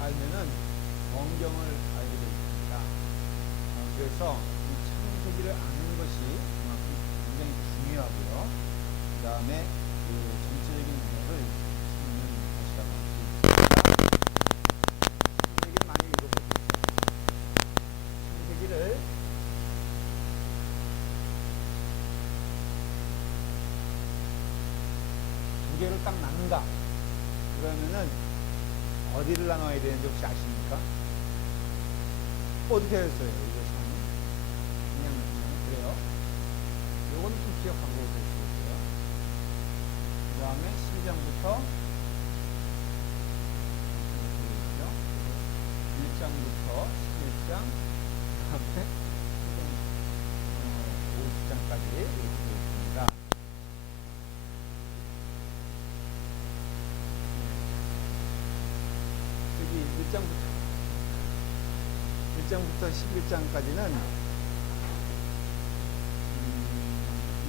알면은 성경을 알게 되어 있습니다. 그래서 이 창세기를 아는 것이 그만큼 굉장히 중요하고요. 그 다음에 그 전체적인 내용을 찾는 것이라고 할 수 있습니다. 창세기를 많이 읽어보셨죠? 창세기를 두 개로 딱 나눈다. 그러면은 어디를 나눠야 되는지 혹시 아십니까? 어떻게 했어요? 이거 참 그냥 그래요. 요거는 좀 기억하고 계시고요. 그 다음에 12장부터 1장부터 11장, 그 다음에 50장까지 이렇게 되어 있습니다. 여기 1장부터 11장까지는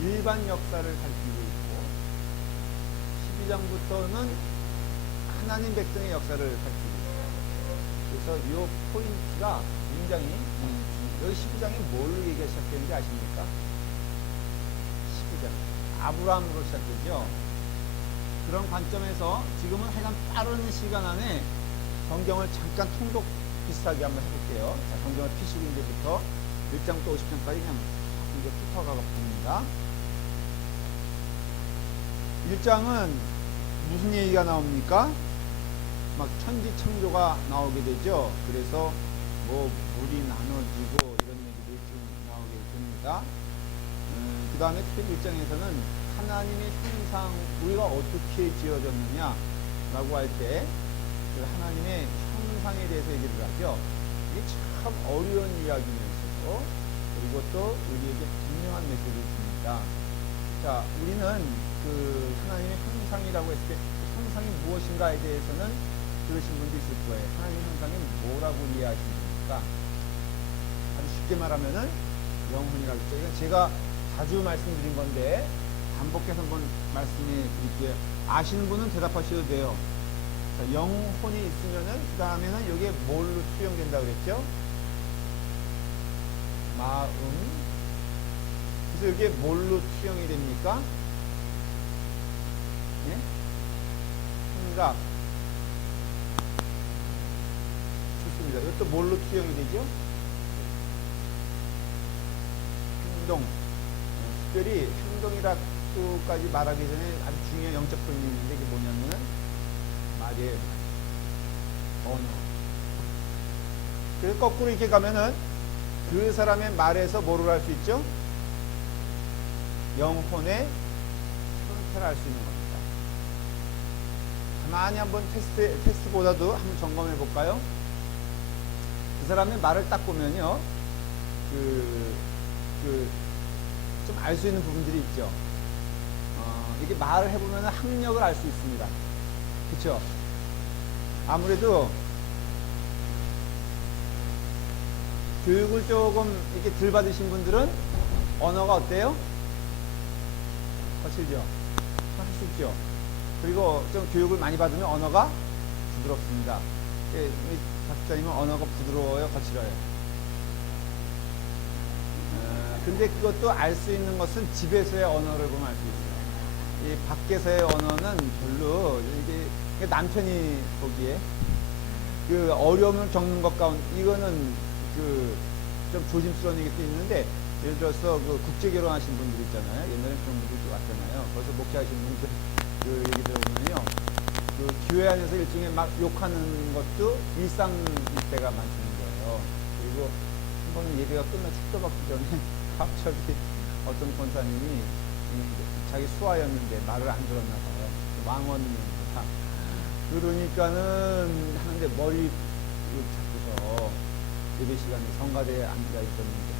일반 역사를 가리키고 있고 12장부터는 하나님 백성의 역사를 가리키고 있어요. 그래서 이 포인트가 굉장히 여기 12장에 뭘로 얘기가 시작되는지 아십니까? 12장 아브라함으로 시작되죠. 그런 관점에서 지금은 하여간 빠른 시간 안에 성경을 잠깐 통독 비슷하게 한번 해볼게요. 자, 성경을 피시고 이제부터 1장부터 50장까지 그냥 이제 훑어가 봅니다. 1장은 무슨 얘기가 나옵니까? 막 천지창조가 나오게 되죠. 그래서 뭐 물이 나눠지고 이런 얘기들이 지금 나오게 됩니다. 그 다음에 특히 1장에서는 하나님의 형상, 우리가 어떻게 지어졌느냐 라고 할 때 그 하나님의 형상에 대해서 얘기를 하죠. 이게 참 어려운 이야기면서도 그리고 또 우리에게 분명한 메시지를 줍니다. 자, 우리는 그 하나님의 형상이라고 했을 때 형상이 무엇인가에 대해서는 들으신 분도 있을 거예요. 하나님의 형상이 뭐라고 이해하십니까? 아주 쉽게 말하면은 영혼이라고 했죠. 이건 제가 자주 말씀드린 건데 반복해서 한번 말씀해 드릴게요. 아시는 분은 대답하셔도 돼요. 자, 영혼이 있으면은 그 다음에는 여기에 뭘로 투영된다고 그랬죠? 마음. 그래서 여기에 뭘로 투영이 됩니까? 예? 생각. 좋습니다. 이것도 뭘로 투영이 되죠? 행동. 특별히 행동이라고까지 말하기 전에 아주 중요한 영적 본능이 있는데 이게 뭐냐면은 말이에요. 언어. 그래서 거꾸로 이렇게 가면은 그 사람의 말에서 뭐를 할 수 있죠? 영혼의 상태를 알 수 있는 겁니다. 가만히 한번 테스트보다도 한번 점검해 볼까요? 그 사람의 말을 딱 보면요. 좀 알 수 있는 부분들이 있죠. 이게 말을 해보면 학력을 알 수 있습니다. 그쵸? 아무래도 교육을 조금 이렇게 덜 받으신 분들은 언어가 어때요? 거칠죠? 하실 수 있죠? 그리고 좀 교육을 많이 받으면 언어가 부드럽습니다. 박사님은 언어가 부드러워요? 거칠어요? 근데 그것도 알 수 있는 것은 집에서의 언어를 보면 알 수 있어요. 이 밖에서의 언어는 별로 이게 남편이 보기에 그 어려움을 겪는 것 가운데 이거는 그 좀 조심스러운 얘기도 있는데 예를 들어서 그 국제 결혼하신 분들 있잖아요. 옛날에 그런 분들도 왔잖아요. 벌써 목회하신 분들 그 얘기 들어보면요. 그 교회 안에서 일종의 막 욕하는 것도 일상일 때가 많다는 거예요. 그리고 한 번은 예배가 끝나 축도 받기 전에 갑자기 어떤 권사님이 자기 수하였는데 말을 안 들었나 봐요. 왕원입니다. 그러니까는 하는데 머리 잡고서 예배 시간에 성가대에 앉아 있었는데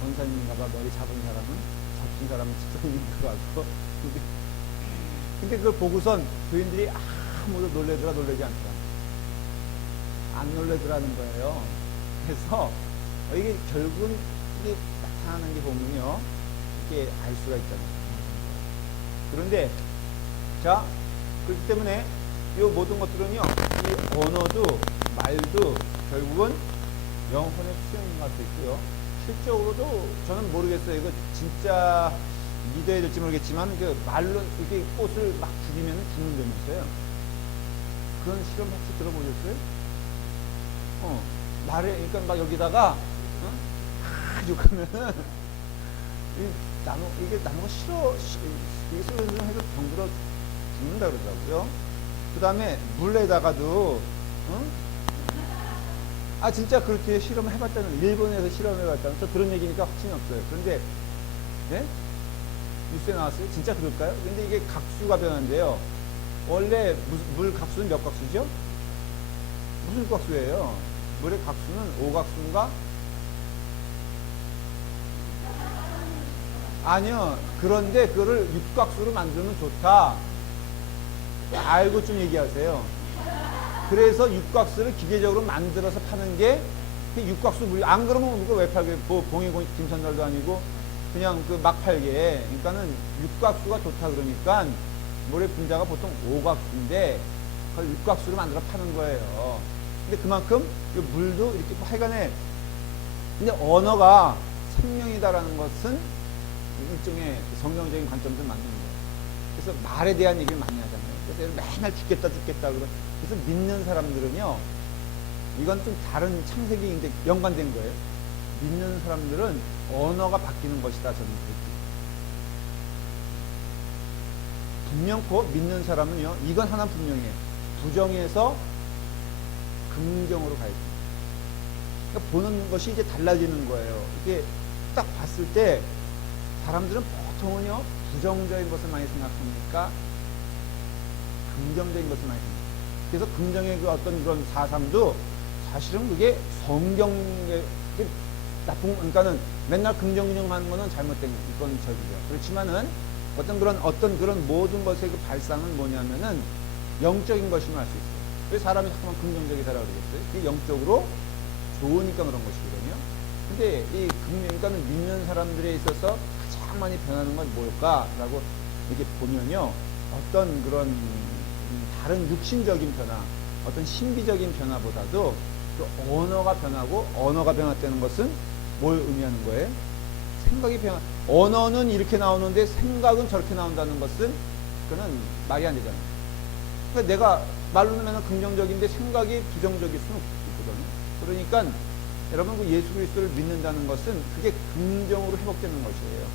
권사님인가봐 머리 잡은 사람은 잡힌 사람은 집사님인 것 같고 근데 그걸 보고선 교인들이 아무도 놀래더라 놀래지 않더라. 안 놀래더라는 거예요. 그래서 이게 결국은 이게 나타나는 게 보면요. 이게 알 수가 있잖아요. 그런데 자 그렇기 때문에 이 모든 것들은요, 이 언어도 말도 결국은 영혼의 수용인 것 같고요. 실적으로도 저는 모르겠어요. 이거 진짜 믿어야 될지 모르겠지만 그 말로 이렇게 꽃을 막 죽이면 죽는다면서요. 그런 실험 혹시 들어보셨어요? 말에 그러니까 막 여기다가 욕하면은 이게 나무가 이게 쓰러져 해서 병들어 죽는다 그러더라고요. 그 다음에 물에다가도 진짜 그렇게 실험을 해봤다는, 일본에서 실험해봤다는, 저 그런 얘기니까 확신이 없어요. 그런데 네? 뉴스에 나왔어요? 진짜 그럴까요? 근데 이게 각수가 변한대요. 원래 물 각수는 몇 각수죠? 무슨 각수예요? 물의 각수는 5각수인가? 아니요. 그런데 그거를 6각수로 만들면 좋다. 알고 좀 얘기하세요. 그래서 6각수를 기계적으로 만들어서 파는 게 6각수 물이, 안 그러면 우리가 왜 팔게? 봉이 김선달도 아니고 그냥 그 막 팔게. 그러니까는 6각수가 좋다 그러니까 물의 분자가 보통 5각수인데 그걸 6각수로 만들어 파는 거예요. 근데 그만큼 물도 이렇게 하여간에, 근데 언어가 생명이다라는 것은 일종의 성경적인 관점에서 맞는 거예요. 그래서 말에 대한 얘기를 많이 하잖아요. 그래서 맨날 죽겠다 그래서 믿는 사람들은요, 이건 좀 다른 창세기인데 연관된 거예요. 믿는 사람들은 언어가 바뀌는 것이다, 저는 그렇게. 분명코 믿는 사람은요, 이건 하나 분명해요. 부정에서 긍정으로 가야 돼요. 그러니까 보는 것이 이제 달라지는 거예요. 이게 딱 봤을 때 사람들은 보통은요, 부정적인 것을 많이 생각하니까 긍정적인 것을 많이 생각해요. 그래서 긍정의 그 어떤 그런 사상도 사실은 그게 성경의 나쁜, 그러니까는 맨날 긍정하는 거는 잘못된 건 저기죠. 그렇지만은 어떤 그런 모든 것의 그 발상은 뭐냐면은 영적인 것임을 알 수 있어요. 왜 사람이 자꾸만 긍정적이 살아 그러겠어요? 이게 영적으로 좋으니까 그런 것이거든요. 근데 그러니까는 믿는 사람들에 있어서 가장 많이 변하는 건 뭘까라고 이렇게 보면요, 어떤 그런 다른 육신적인 변화, 어떤 신비적인 변화보다도 그 언어가 변하고, 언어가 변화되는 것은 뭘 의미하는 거예요? 생각이 변화. 언어는 이렇게 나오는데 생각은 저렇게 나온다는 것은 그거는 말이 안 되잖아요. 그러니까 내가 말로는 맨날 긍정적인데 생각이 부정적일 수는 없거든요. 그러니까 여러분, 그 예수 그리스도를 믿는다는 것은 그게 긍정으로 회복되는 것이에요.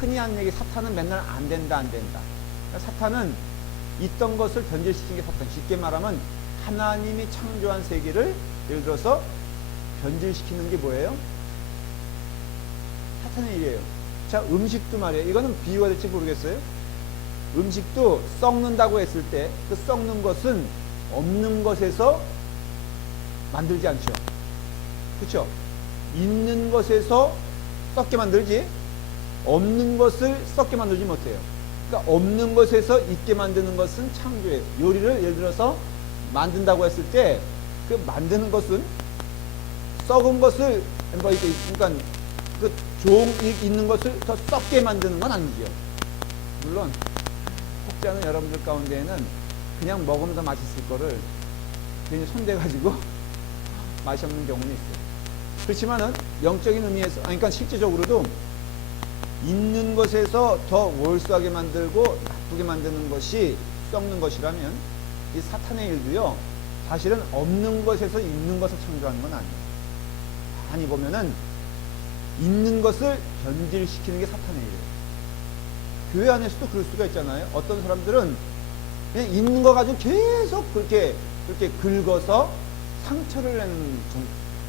흔히 하는 얘기, 사탄은 맨날 안 된다. 그러니까 사탄은 있던 것을 변질시킨 게 사탄. 쉽게 말하면 하나님이 창조한 세계를 예를 들어서 변질시키는 게 뭐예요? 사탄의 일이에요. 자, 음식도 말이에요. 이거는 비유가 될지 모르겠어요. 음식도 썩는다고 했을 때 그 썩는 것은 없는 것에서 만들지 않죠. 그렇죠? 있는 것에서 썩게 만들지 없는 것을 썩게 만들지 못해요. 그러니까 없는 것에서 있게 만드는 것은 창조예요. 요리를 예를 들어서 만든다고 했을 때 그 만드는 것은 썩은 것을, 그러니까 그 있는 것을 더 썩게 만드는 건 아니죠. 물론 혹지 않은 여러분들 가운데에는 그냥 먹으면 더 맛있을 거를 괜히 손대가지고 맛이 없는 경우는 있어요. 그렇지만은 영적인 의미에서, 그러니까 실제적으로도 있는 것에서 더 월수하게 만들고 나쁘게 만드는 것이 썩는 것이라면 이 사탄의 일도요, 사실은 없는 것에서 있는 것을 창조하는 건 아니에요. 많이 보면은 있는 것을 변질시키는 게 사탄의 일이에요. 교회 안에서도 그럴 수가 있잖아요. 어떤 사람들은 그냥 있는 거 가지고 계속 그렇게 긁어서 상처를 내는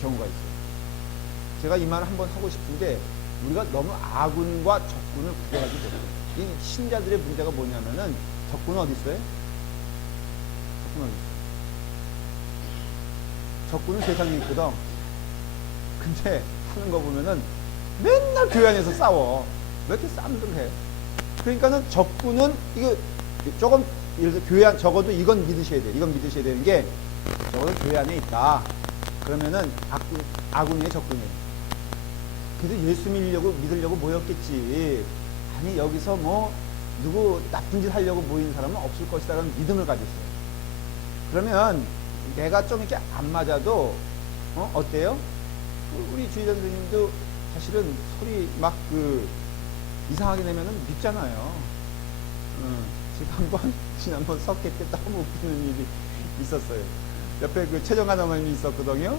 경우가 있어요. 제가 이 말을 한번 하고 싶은데, 우리가 너무 아군과 적군을 구별하지 못해요. 이 신자들의 문제가 뭐냐면은, 적군은 어디 있어요? 적군은 어디 있어요? 적군은 세상에 있거든. 근데 하는 거 보면은 맨날 교회 안에서 싸워. 왜 이렇게 싸움들을 해? 그러니까는 적군은 이거 조금, 예를 들어 교회 안, 적어도 이건 믿으셔야 돼요. 이건 믿으셔야 되는 게, 적어도 교회 안에 있다. 그러면은 아군이에요, 적군이에요. 그래서 예수 믿으려고 모였겠지. 아니, 여기서 뭐 누구 나쁜 짓 하려고 모이는 사람은 없을 것이다라는 믿음을 가졌어요. 그러면 내가 좀 이렇게 안 맞아도 어때요? 우리 주의자 선생님도 사실은 소리 막 이상하게 내면은 믿잖아요. 제가 지난번 석회 때 너무 웃기는 일이 있었어요. 옆에 최정관 어머님이 있었거든요.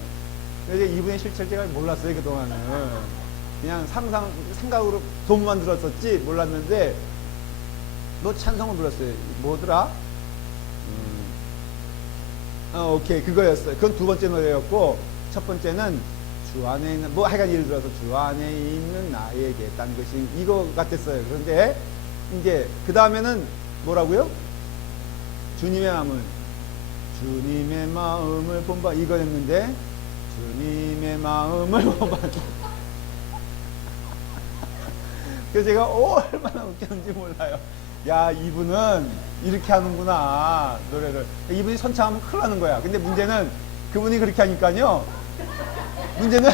근데 이분의 실체를 제가 몰랐어요, 그동안은. 그냥 생각으로 돈만 들었었지 몰랐는데, 너 찬성을 불렀어요. 뭐더라? 오케이. 그거였어요. 그건 두 번째 노래였고, 첫 번째는 주 안에 있는, 하여간 예를 들어서 주 안에 있는 나에게 딴 것이 이거 같았어요. 그런데, 이제, 그 다음에는 뭐라고요? 주님의 마음을 본바, 이거였는데, 주님의 마음을 본바. 그래서 제가 얼마나 웃겼는지 몰라요. 야, 이분은 이렇게 하는구나, 노래를. 이분이 선창하면 큰일 나는 거야. 근데 문제는 그분이 그렇게 하니까요. 문제는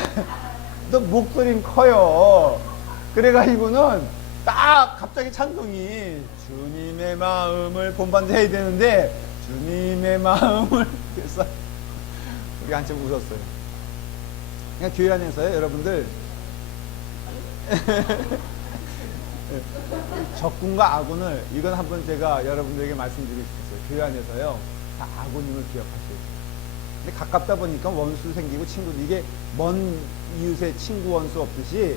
또 목소리는 커요. 그래가지고는 딱 갑자기 찬송이 주님의 마음을 본받는 해야 되는데 주님의 마음을 그래서 우리 한참 웃었어요. 그냥 교회 안에서요, 여러분들 적군과 아군을, 이건 한번 제가 여러분들에게 말씀드리고 싶었어요. 교회 안에서요, 다 아군임을 기억하셔야 돼요. 근데 가깝다 보니까 원수 생기고 친구도, 이게 먼 이웃의 친구 원수 없듯이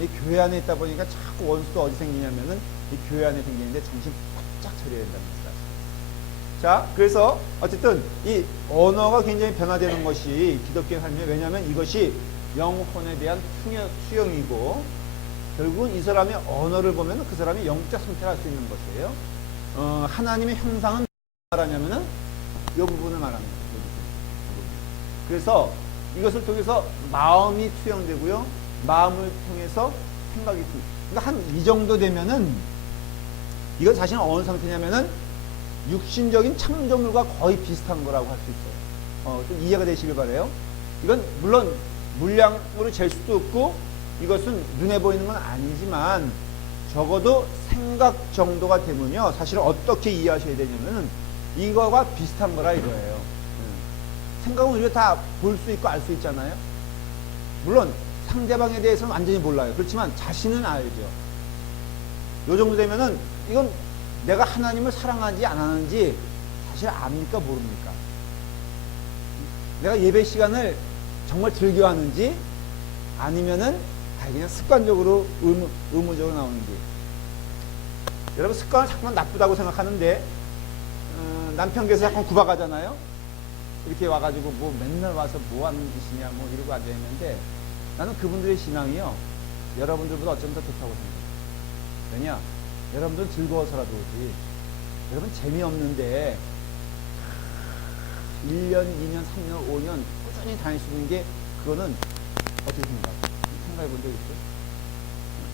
이 교회 안에 있다 보니까 자꾸 원수도 어디 생기냐면은 이 교회 안에 생기는데 정신 바짝 차려야 된다는 거죠. 자, 그래서 어쨌든 이 언어가 굉장히 변화되는 것이 기독교의 삶이에요. 왜냐하면 이것이 영혼에 대한 수용이고, 결국은 이 사람의 언어를 보면 그 사람이 영적 상태를 알 수 있는 것이에요. 하나님의 형상은 말하냐면은 이 부분을 말하는 거예요. 그래서 이것을 통해서 마음이 투영되고요, 마음을 통해서 생각이 투영. 그러니까 한 이 정도 되면은 이건 사실은 어느 상태냐면은 육신적인 창조물과 거의 비슷한 거라고 할 수 있어요. 좀 이해가 되시길 바라요. 이건 물론 물량으로 잴 수도 없고 이것은 눈에 보이는 건 아니지만 적어도 생각 정도가 되면요, 사실은 어떻게 이해하셔야 되냐면은 이거가 비슷한 거라 이거예요. 생각은 우리가 다 볼 수 있고 알 수 있잖아요. 물론 상대방에 대해서는 완전히 몰라요. 그렇지만 자신은 알죠. 요 정도 되면은 이건 내가 하나님을 사랑하지 안 하는지 사실 압니까 모릅니까? 내가 예배 시간을 정말 즐겨하는지 아니면은 그냥 습관적으로 의무적으로 나오는지. 여러분, 습관을 잠깐 나쁘다고 생각하는데 남편께서 잠깐 구박하잖아요. 이렇게 와가지고 뭐 맨날 와서 뭐 하는 짓이냐 뭐 이러고 앉아있는데, 나는 그분들의 신앙이요, 여러분들보다 어쩜 더 좋다고 생각해요. 왜냐? 여러분들은 즐거워서라도 오지. 여러분 재미없는데 1년, 2년, 3년, 5년 꾸준히 다니시는 게, 그거는 어떻게 생각해요? 생각해 본 적 있어요?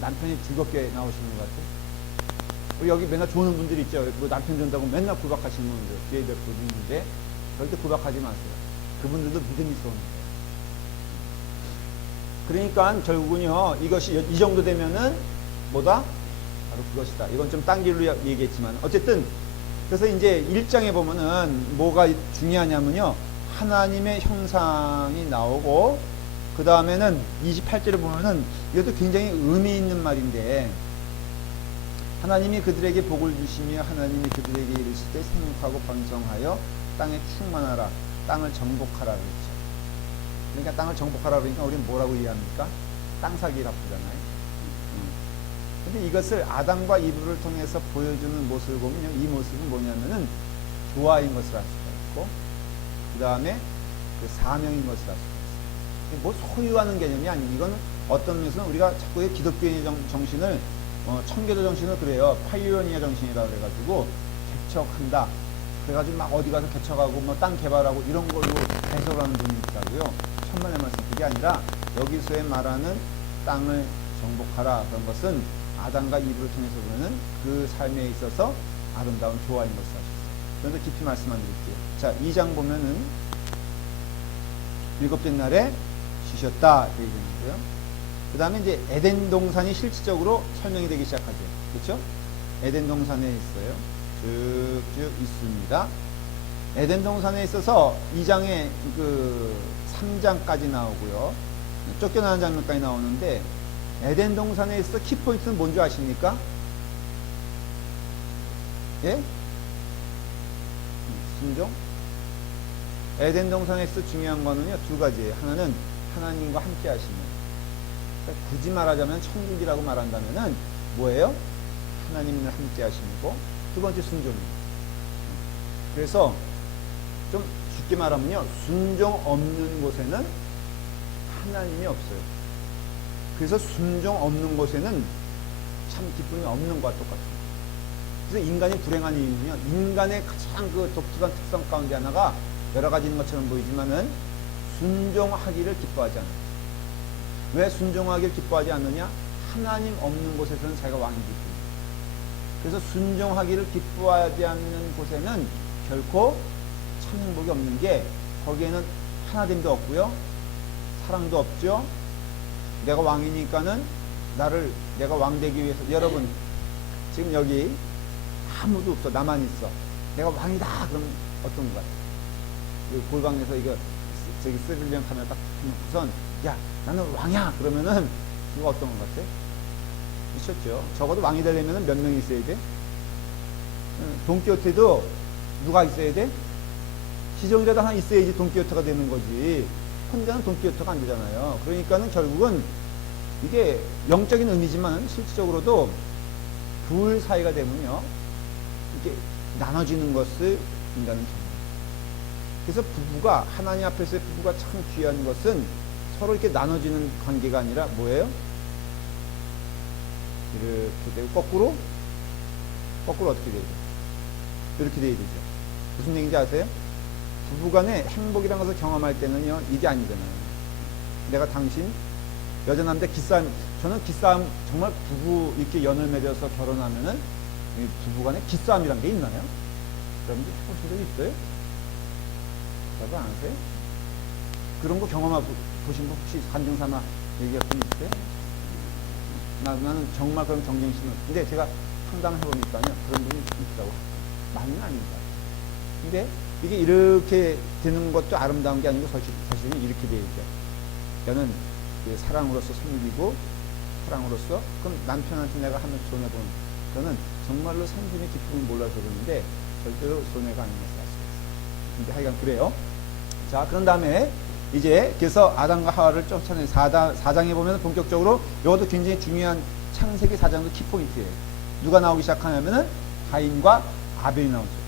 남편이 즐겁게 나오시는 것 같아요? 여기 맨날 좋은 분들이 있죠. 뭐 남편 준다고 맨날 구박하시는 분들, 뒤에 몇 분 있는데 절대 구박하지 마세요. 그분들도 믿음이 있어오는 거예요. 그러니까 결국은요, 이것이 이 정도 되면은 뭐다? 바로 그것이다. 이건 좀 딴 길로 얘기했지만 어쨌든, 그래서 이제 1장에 보면은 뭐가 중요하냐면요, 하나님의 형상이 나오고, 그 다음에는 28절에 보면은 이것도 굉장히 의미 있는 말인데, 하나님이 그들에게 복을 주시며 하나님이 그들에게 이르실 때 생육하고 번성하여 땅에 충만하라, 땅을 정복하라 그랬죠. 그러니까 땅을 정복하라 그러니까 우리는 뭐라고 이해합니까? 땅 사기를 아프잖아요. 근데 이것을 아담과 이브를 통해서 보여주는 모습을 보면요, 이 모습은 뭐냐면은 조화인 것을 알 수가 있고, 그 다음에 그 사명인 것을 알 수가 있어요. 뭐 소유하는 개념이 아니고, 이건 어떤 면에서는 우리가 자꾸 기독교의 정신을, 청교도 정신을 그래요. 파이오니아 정신이라 그래가지고 개척한다. 그래가지고 막 어디 가서 개척하고 뭐 땅 개발하고 이런 걸로 해석하는 분이 있다고요. 천만의 말씀. 그게 아니라 여기서의 말하는 땅을 정복하라, 그런 것은 아담과 이브를 통해서 보는 그 삶에 있어서 아름다운 조화인 것을 아셨어요. 그런데 깊이 말씀 안 드릴게요. 자, 2장 보면은 7째 날에 쉬셨다 이렇게 되는데요. 그 다음에 이제 에덴 동산이 실질적으로 설명이 되기 시작하죠. 그렇죠? 에덴 동산에 있어요. 쭉쭉 있습니다. 에덴 동산에 있어서 2장에 그 3장까지 나오고요. 쫓겨나는 장면까지 나오는데 에덴 동산에 있어 키포인트는 뭔지 아십니까? 예? 순종? 에덴 동산에서 중요한 거는요, 두 가지예요. 하나는 하나님과 함께 하시는. 그러니까 굳이 말하자면 천국이라고 말한다면은 뭐예요? 하나님을 함께 하시고, 두 번째 순종이에요. 그래서 좀 쉽게 말하면요, 순종 없는 곳에는 하나님이 없어요. 그래서 순종 없는 곳에는 참 기쁨이 없는 것과 똑같아요. 그래서 인간이 불행한 이유는요, 인간의 가장 그 독특한 특성 가운데 하나가 여러 가지인 것처럼 보이지만은 순종하기를 기뻐하지 않아요. 왜 순종하기를 기뻐하지 않느냐? 하나님 없는 곳에서는 자기가 왕이기 때문에. 그래서 순종하기를 기뻐하지 않는 곳에는 결코 참 행복이 없는 게, 거기에는 하나됨도 없고요, 사랑도 없죠. 내가 왕이니까는 내가 왕 되기 위해서, 여러분 지금 여기 아무도 없어, 나만 있어, 내가 왕이다 그러면 어떤 것 같아요? 골방에서 이거 저기 스릴리언 카메라 딱 놓고선 야 나는 왕이야 그러면은 이거 어떤 것 같아? 미쳤죠. 적어도 왕이 되려면 몇 명이 있어야 돼? 돈키호테도 누가 있어야 돼? 시종이라도 하나 있어야지 돈키호테가 되는 거지. 혼자는 돈키호테가 안 되잖아요. 그러니까는 결국은 이게 영적인 의미지만 실질적으로도 둘 사이가 되면요, 이게 나눠지는 것을 인간은 경험해요. 그래서 부부가, 하나님 앞에서의 부부가 참 귀한 것은 서로 이렇게 나눠지는 관계가 아니라 뭐예요? 이렇게 되고, 거꾸로 어떻게 돼야 돼요? 이렇게 돼야 되죠. 무슨 얘기인지 아세요? 부부간의 행복이라는 것을 경험할 때는요, 이게 아니잖아요. 내가 당신, 여자 남자 기싸움, 저는 기싸움, 정말 부부 이렇게 연을 맺어서 결혼하면은 부부간의 기싸움이란 게 있나요? 여러분들 해보신 적 있어요? 여러분 안 아세요? 그런 거 경험하고 보신 분 혹시 간증 삼아 얘기할 분 있어요? 나는 정말 그런 경쟁심을, 근데 제가 상담을 해보니까요, 그런 분이 있더라고. 많이는 아닙니다. 근데 이게 이렇게 되는 것도 아름다운 게 아니고 사실은 이렇게 되죠. 저는 그 사랑으로서 섬기고, 사랑으로서, 그럼 남편한테 내가 하면 손해보는, 저는 정말로 상심의 기쁨을 몰라서 그러는데 절대로 손해가 아닌 것을 알 수 있어요. 근데 하여간 그래요. 자, 그런 다음에 이제 그래서 아담과 하와를 쫓아낸 4장에 보면 본격적으로 이것도 굉장히 중요한, 창세기 4장도 키포인트예요. 누가 나오기 시작하냐면은 가인과 아벨이 나오죠.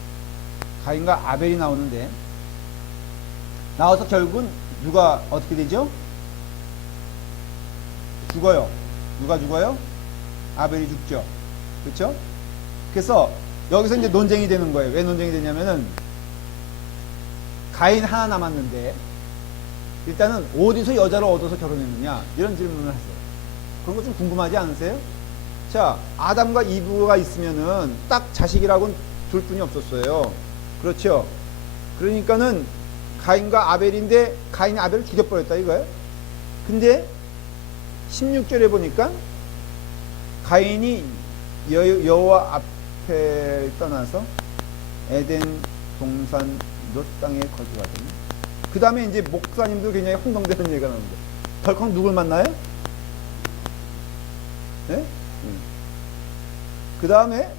가인과 아벨이 나오는데, 나와서 결국은 누가 어떻게 되죠? 죽어요. 누가 죽어요? 아벨이 죽죠. 그렇죠? 그래서 여기서 이제 논쟁이 되는 거예요. 왜 논쟁이 되냐면은 가인 하나 남았는데 일단은 어디서 여자를 얻어서 결혼했느냐, 이런 질문을 하세요. 그런 거 좀 궁금하지 않으세요? 자, 아담과 이브가 있으면은 딱 자식이라고는 둘 뿐이 없었어요. 그렇죠? 그러니까는 가인과 아벨인데 가인이 아벨을 죽여버렸다 이거예요. 근데 16절에 보니까 가인이 여호와 앞에 떠나서 에덴 동산 롯 땅에 거주하더니, 그 다음에 이제 목사님도 굉장히 혼동되는 얘기가 나오는데, 덜컥 누굴 만나요? 네? 그 다음에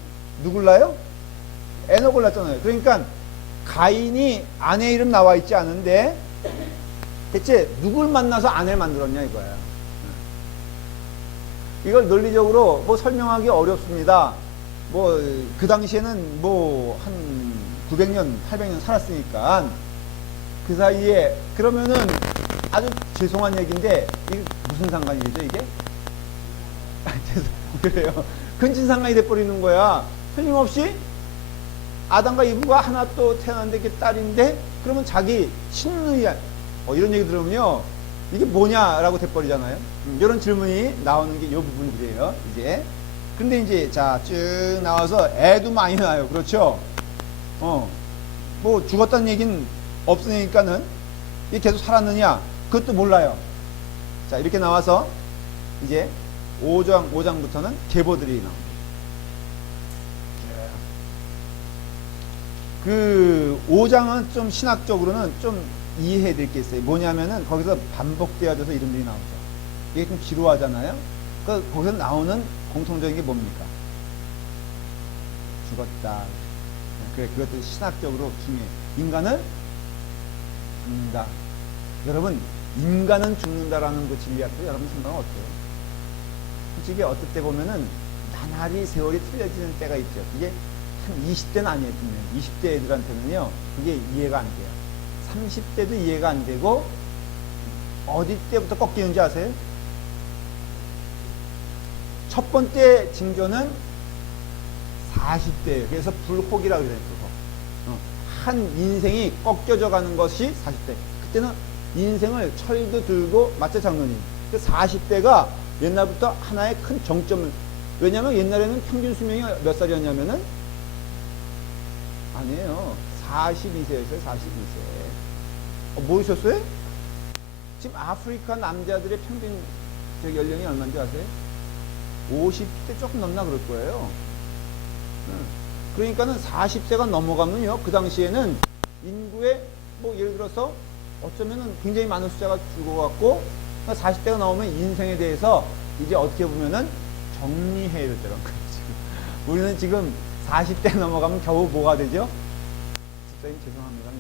누굴 낳아요? 에녹을 낳잖아요. 그러니까 가인이 아내 이름 나와 있지 않은데 대체 누굴 만나서 아내를 만들었냐 이거야. 이걸 논리적으로 뭐 설명하기 어렵습니다. 뭐 그 당시에는 뭐 한 900년, 800년 살았으니까 그 사이에, 그러면은 아주 죄송한 얘기인데 이게 무슨 상관이 되죠 이게? 그래요. 근친상간이 돼버리는 거야. 틀림없이 아담과 이브가 하나 또 태어났는데 이게 딸인데, 그러면 자기 신의 이런 얘기 들으면요, 이게 뭐냐라고 돼버리잖아요. 이런 질문이 나오는 게 이 부분들이에요. 이제 근데 이제 자 쭉 나와서 애도 많이 나요. 그렇죠? 뭐 죽었다는 얘기는 없으니까는 이게 계속 살았느냐 그것도 몰라요. 자, 이렇게 나와서 이제 5장부터는 계보들이 나옵니다. 그 5장은 좀 신학적으로는 좀 이해해야 될 게 있어요. 뭐냐면은 거기서 반복되어져서 이름들이 나오죠. 이게 좀 지루하잖아요. 그 거기서 나오는 공통적인 게 뭡니까? 죽었다. 그래, 그것도 신학적으로 중요해. 인간을 죽는다. 여러분, 인간은 죽는다라는 그 진리학도 여러분 생각은 어때요? 솔직히 어떨 때 보면은 나날이 세월이 틀려지는 때가 있죠. 그게 한 20대는 아니에요, 분명히. 20대 애들한테는요, 그게 이해가 안 돼요. 30대도 이해가 안 되고, 어디 때부터 꺾이는지 아세요? 첫 번째 징조는 40대예요. 그래서 불혹이라고 그래요, 불혹. 한 인생이 꺾여져 가는 것이 40대. 그때는 인생을 철도 들고, 맞죠, 장로님? 40대가 옛날부터 하나의 큰 정점을, 왜냐면 옛날에는 평균 수명이 몇 살이었냐면은, 아니에요. 42세였어요, 42세. 모르셨어요? 지금 아프리카 남자들의 평균 연령이 얼마인지 아세요? 50대 조금 넘나 그럴 거예요. 그러니까는 40세가 넘어가면요, 그 당시에는 인구의, 뭐 예를 들어서 어쩌면은 굉장히 많은 숫자가 죽어갖고, 40대가 넘으면 인생에 대해서 이제 어떻게 보면은 정리해야 될 때란 거예요, 지금. 우리는 지금 40대 넘어가면 겨우 뭐가 되죠? 집사님 죄송합니다.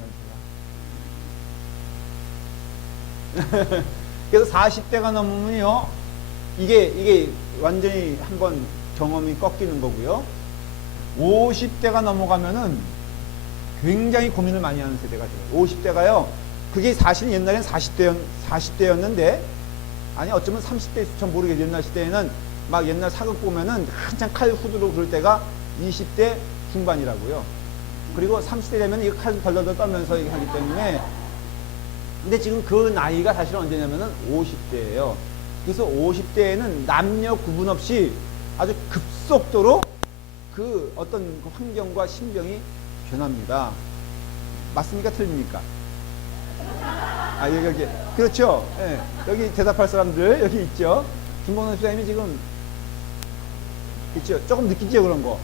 연세가. 그래서 40대가 넘으면요, 이게 완전히 한번 경험이 꺾이는 거고요. 50대가 넘어가면은 굉장히 고민을 많이 하는 세대가 돼요. 50대가요, 그게 사실 옛날엔 40대였는데, 아니, 어쩌면 30대일 전 모르겠어요. 옛날 시대에는 막 옛날 사극 보면은 한창 칼 후드로 그럴 때가 20대 중반이라고요. 그리고 30대 되면 이 칼 덜덜덜 떨면서 하기 때문에. 근데 지금 그 나이가 사실은 언제냐면은 50대예요. 그래서 50대에는 남녀 구분 없이 아주 급속도로 그 어떤 그 환경과 심경이 변합니다. 맞습니까? 틀립니까? 아, 여기. 그렇죠. 예. 여기 대답할 사람들 여기 있죠. 김봉선 집사님이 지금 있죠. 조금 느끼죠, 그런 거.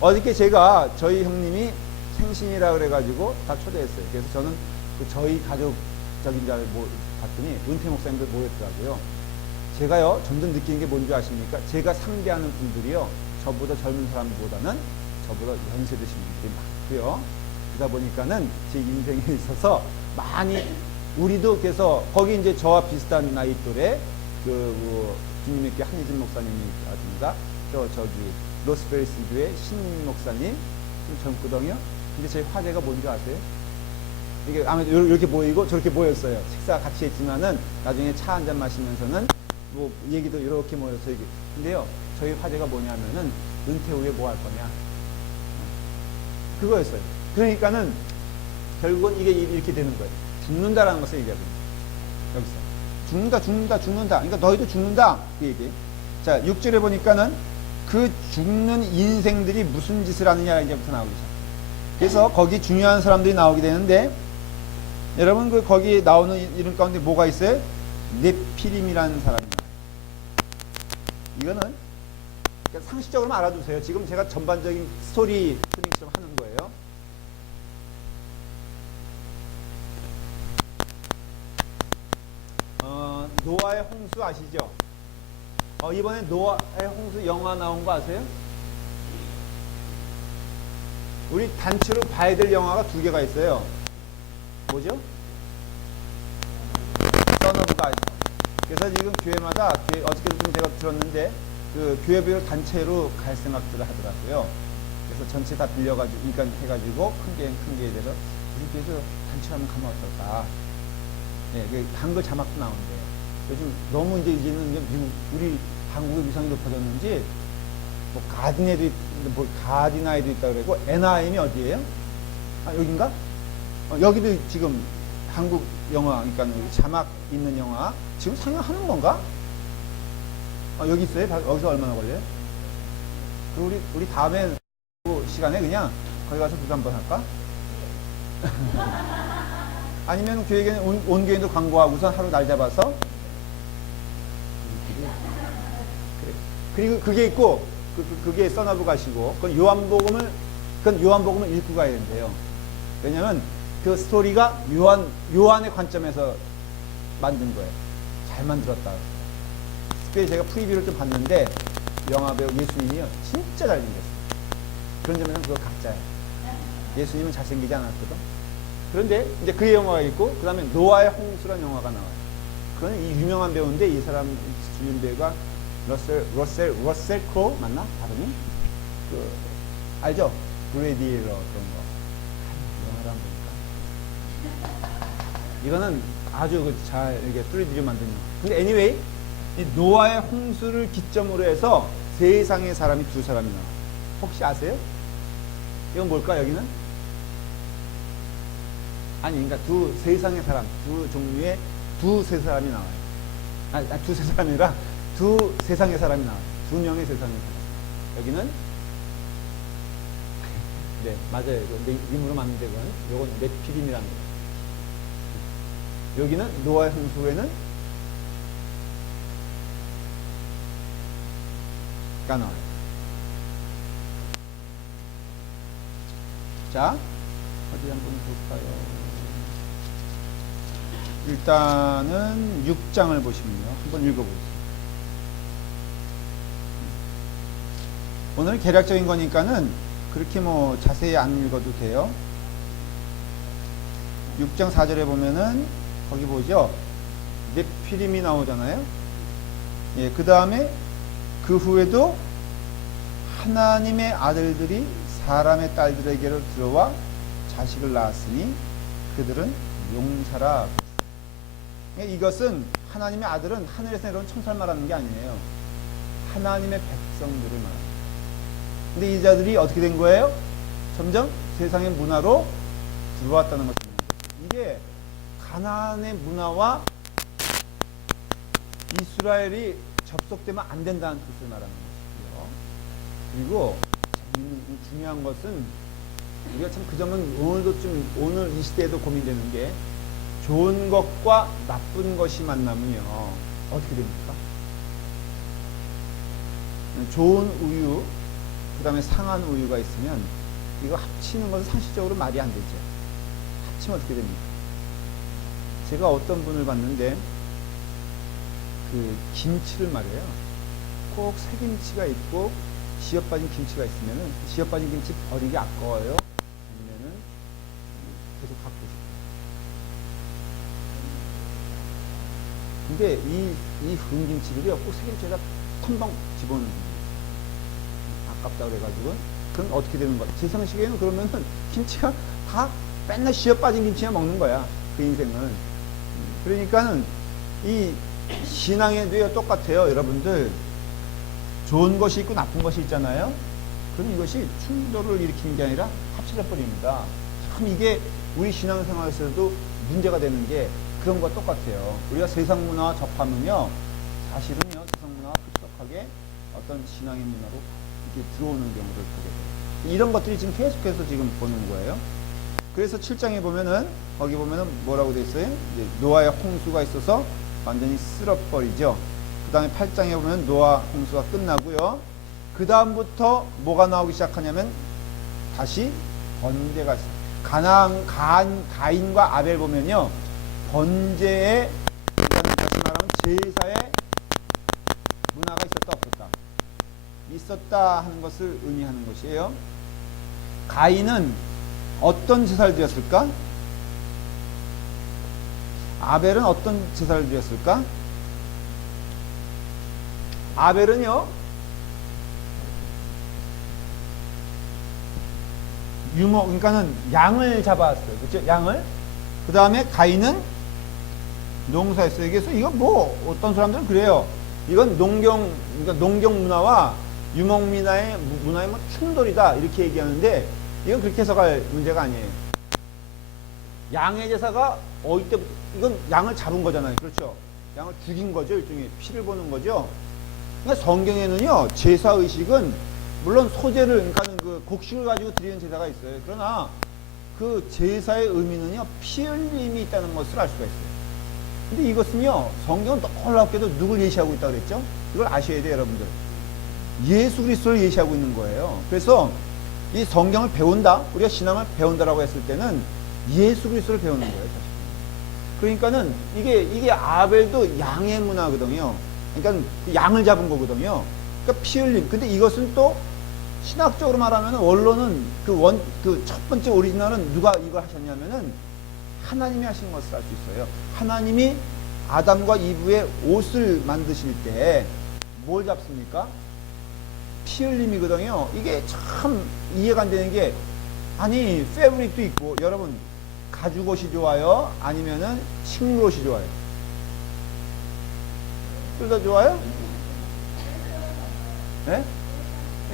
어저께 제가 저희 형님이 생신이라 그래가지고 다 초대했어요. 그래서 저는 그 저희 가족적인 줄 알고 봤더니 은퇴 목사님들 모였더라고요. 제가요, 점점 느끼는 게 뭔지 아십니까? 제가 상대하는 분들이요, 저보다 젊은 사람보다는 저보다 연세 드신 분들이 많고요. 그러다 보니까는 제 인생에 있어서 많이, 우리도 그래서 거기 이제 저와 비슷한 나이 또래, 주님의 교 한희진 목사님이라든가, 저기, 로스베리스 교회 신 목사님, 좀 젊거든요. 근데 제 화제가 뭔지 아세요? 이게 아무래도 이렇게 모이고 저렇게 모였어요. 식사 같이 했지만은 나중에 차 한잔 마시면서는 뭐 얘기도 이렇게 모여서 얘기. 근데요, 저희 화제가 뭐냐면은 은퇴 후에 뭐 할 거냐. 그거였어요. 그러니까는 결국은 이게 이렇게 되는 거예요. 죽는다라는 것을 얘기하거든요. 여기서. 죽는다. 그러니까 너희도 죽는다. 그 얘기. 자, 6절에 보니까는 그 죽는 인생들이 무슨 짓을 하느냐 이제부터 나오기 시작해요. 그래서 거기 중요한 사람들이 나오게 되는데, 여러분 그 거기 나오는 이름 가운데 뭐가 있어요? 네피림이라는 사람입니다. 이거는 그러니까 상식적으로만 알아두세요. 지금 제가 전반적인 스토리 트닝처럼 하는 거예요. 노아의 홍수 아시죠? 이번에 노아의 홍수 영화 나온 거 아세요? 우리 단체로 봐야 될 영화가 2개가 있어요. 뭐죠? Son of God. 그래서 지금 교회마다, 어저께도 좀 제가 들었는데, 그 교회별 단체로 갈 생각들을 하더라고요. 그래서 전체 다 빌려가지고, 그러니까 해가지고, 큰 게 돼서, 우리 교회에서 단체로 한번 가면 어떨까? 네, 그 한글 자막도 나온대요. 요즘 너무 이제는 미국, 우리 한국의 위상이 높아졌는지, 뭐 가디나에도 있다고 그러고, NIM이 어디예요? 여긴가? 여기도 지금 한국 영화, 그러니까 자막 있는 영화 지금 상영하는 건가? 여기 있어요? 여기서 얼마나 걸려요? 우리 다음에 시간에 그냥 거기 가서 그거 한번 할까? 아니면 교회에 온 교회도 광고하고서 하루 날 잡아서, 그리고 그게 있고, 그게 써나부 가시고, 그건 요한복음을 읽고 가야 된대요. 왜냐면 그 스토리가 요한의 관점에서 만든 거예요. 잘 만들었다. 특별히 제가 프리뷰를 좀 봤는데 영화배우 예수님이요 진짜 잘생겼어요. 그런 점에서는 그거 가짜예요. 예수님은 잘생기지 않았거든. 그런데 이제 그 영화가 있고 그 다음에 노아의 홍수라는 영화가 나와요. 그건 이 유명한 배우인데 이 사람 주연 배우가 러셀 크로우 맞나? 발음이? 그 알죠? 브래디러 그런 거. 영화를 한번 보니까 이거는 아주 잘 이렇게 3D로 만든 영화. 근데 anyway 이 노아의 홍수를 기점으로 해서 세상의 사람이 두 사람이 나와요. 혹시 아세요? 이건 뭘까 여기는? 아니 그러니까 세상의 사람 두 종류의 두세 사람이 나와요. 두세 사람이 아니라 두 세상의 사람이 나와요. 두 명의 세상의 사람. 여기는 네 맞아요. 님으로 맞는데 이건 네피림이라는 거예요. 여기는 노아의 홍수에는 가 나와요. 자 어디 한번 볼까요? 일단은 6장을 보시면요. 한번 읽어보세요. 오늘 개략적인 거니까는 그렇게 뭐 자세히 안 읽어도 돼요. 6장 4절에 보면은 거기 보죠. 네피림이 나오잖아요. 예, 그 다음에 그 후에도 하나님의 아들들이 사람의 딸들에게로 들어와 자식을 낳았으니 그들은 용사라. 이것은 하나님의 아들은 하늘에서 내려온 천사를 말하는 게 아니에요. 하나님의 백성들을 말합니다. 근데 이 자들이 어떻게 된 거예요? 점점 세상의 문화로 들어왔다는 것입니다. 이게 가나안의 문화와 이스라엘이 접속되면 안 된다는 뜻을 말하는 것이고요. 그리고 중요한 것은 우리가 참 그 점은 오늘 이 시대에도 고민되는 게 좋은 것과 나쁜 것이 만나면요 어떻게 됩니까? 좋은 우유 그 다음에 상한 우유가 있으면 이거 합치는 것은 상식적으로 말이 안 되죠. 합치면 어떻게 됩니까? 제가 어떤 분을 봤는데 그 김치를 말이에요. 꼭 새김치가 있고 지역 빠진 김치가 있으면은 지역 빠진 김치 버리기 아까워요. 아니면은 계속 갖고 싶어요. 근데 이 흑김치를요 꼭 새김치에다 텀벙 집어넣는 거예요. 아깝다 그래가지고 그럼 어떻게 되는 거야? 제 상식에는 그러면은 김치가 다 맨날 지역 빠진 김치만 먹는 거야. 그 인생은. 그러니까는 이 신앙에도요 똑같아요. 여러분들 좋은 것이 있고 나쁜 것이 있잖아요. 그럼 이것이 충돌을 일으키는 게 아니라 합쳐져 버립니다. 참 이게 우리 신앙생활에서도 문제가 되는 게 그런 것과 똑같아요. 우리가 세상 문화와 접하면요 사실은요 세상 문화와 급속하게 어떤 신앙의 문화로 이렇게 들어오는 경우를 보게 돼요. 이런 것들이 지금 계속해서 지금 보는 거예요. 그래서 7장에 보면은 거기 보면은 뭐라고 돼 있어요? 이제 노아의 홍수가 있어서 완전히 쓸어버리죠. 그 다음에 8장에 보면 노아 홍수가 끝나고요. 그 다음부터 뭐가 나오기 시작하냐면 다시 번제가 가인과 아벨 보면요 번제의 다시 말하면 제사의 문화가 있었다 하는 것을 의미하는 것이에요. 가인은 어떤 제사를 드렸을까? 아벨은 어떤 제사를 드렸을까? 아벨은요 그러니까는 양을 잡아왔어요. 그렇죠? 양을. 그 다음에 가인은 농사했어요. 그래서 이건 뭐 어떤 사람들은 그래요. 이건 그러니까 농경 문화와 유목 문화의 뭐 충돌이다 이렇게 얘기하는데 이건 그렇게 해석할 문제가 아니에요. 양의 제사가 이건 양을 잡은 거잖아요. 그렇죠? 양을 죽인 거죠. 일종의 피를 보는 거죠. 그러니까 성경에는요 제사 의식은 물론 소재를 그러니까는 그 곡식을 가지고 드리는 제사가 있어요. 그러나 그 제사의 의미는요 피 흘림이 있다는 것을 알 수가 있어요. 근데 이것은요 성경은 놀랍게도 누굴 예시하고 있다고 그랬죠? 이걸 아셔야 돼요, 여러분들. 예수 그리스도를 예시하고 있는 거예요. 그래서 이 성경을 배운다, 우리가 신앙을 배운다라고 했을 때는 예수 그리스도를 배우는 거예요, 사실. 그러니까는 이게 아벨도 양의 문화거든요. 그러니까 양을 잡은 거거든요. 그러니까 피 흘림. 근데 이것은 또 신학적으로 말하면 원로는 그 첫 번째 오리지널은 누가 이걸 하셨냐면은 하나님이 하신 것을 알 수 있어요. 하나님이 아담과 이브의 옷을 만드실 때 뭘 잡습니까? 피 흘림이거든요. 이게 참 이해가 안 되는 게, 아니 패브릭도 있고, 여러분 가죽 옷이 좋아요? 아니면은 식물 옷이 좋아요? 둘 다 좋아요? 네?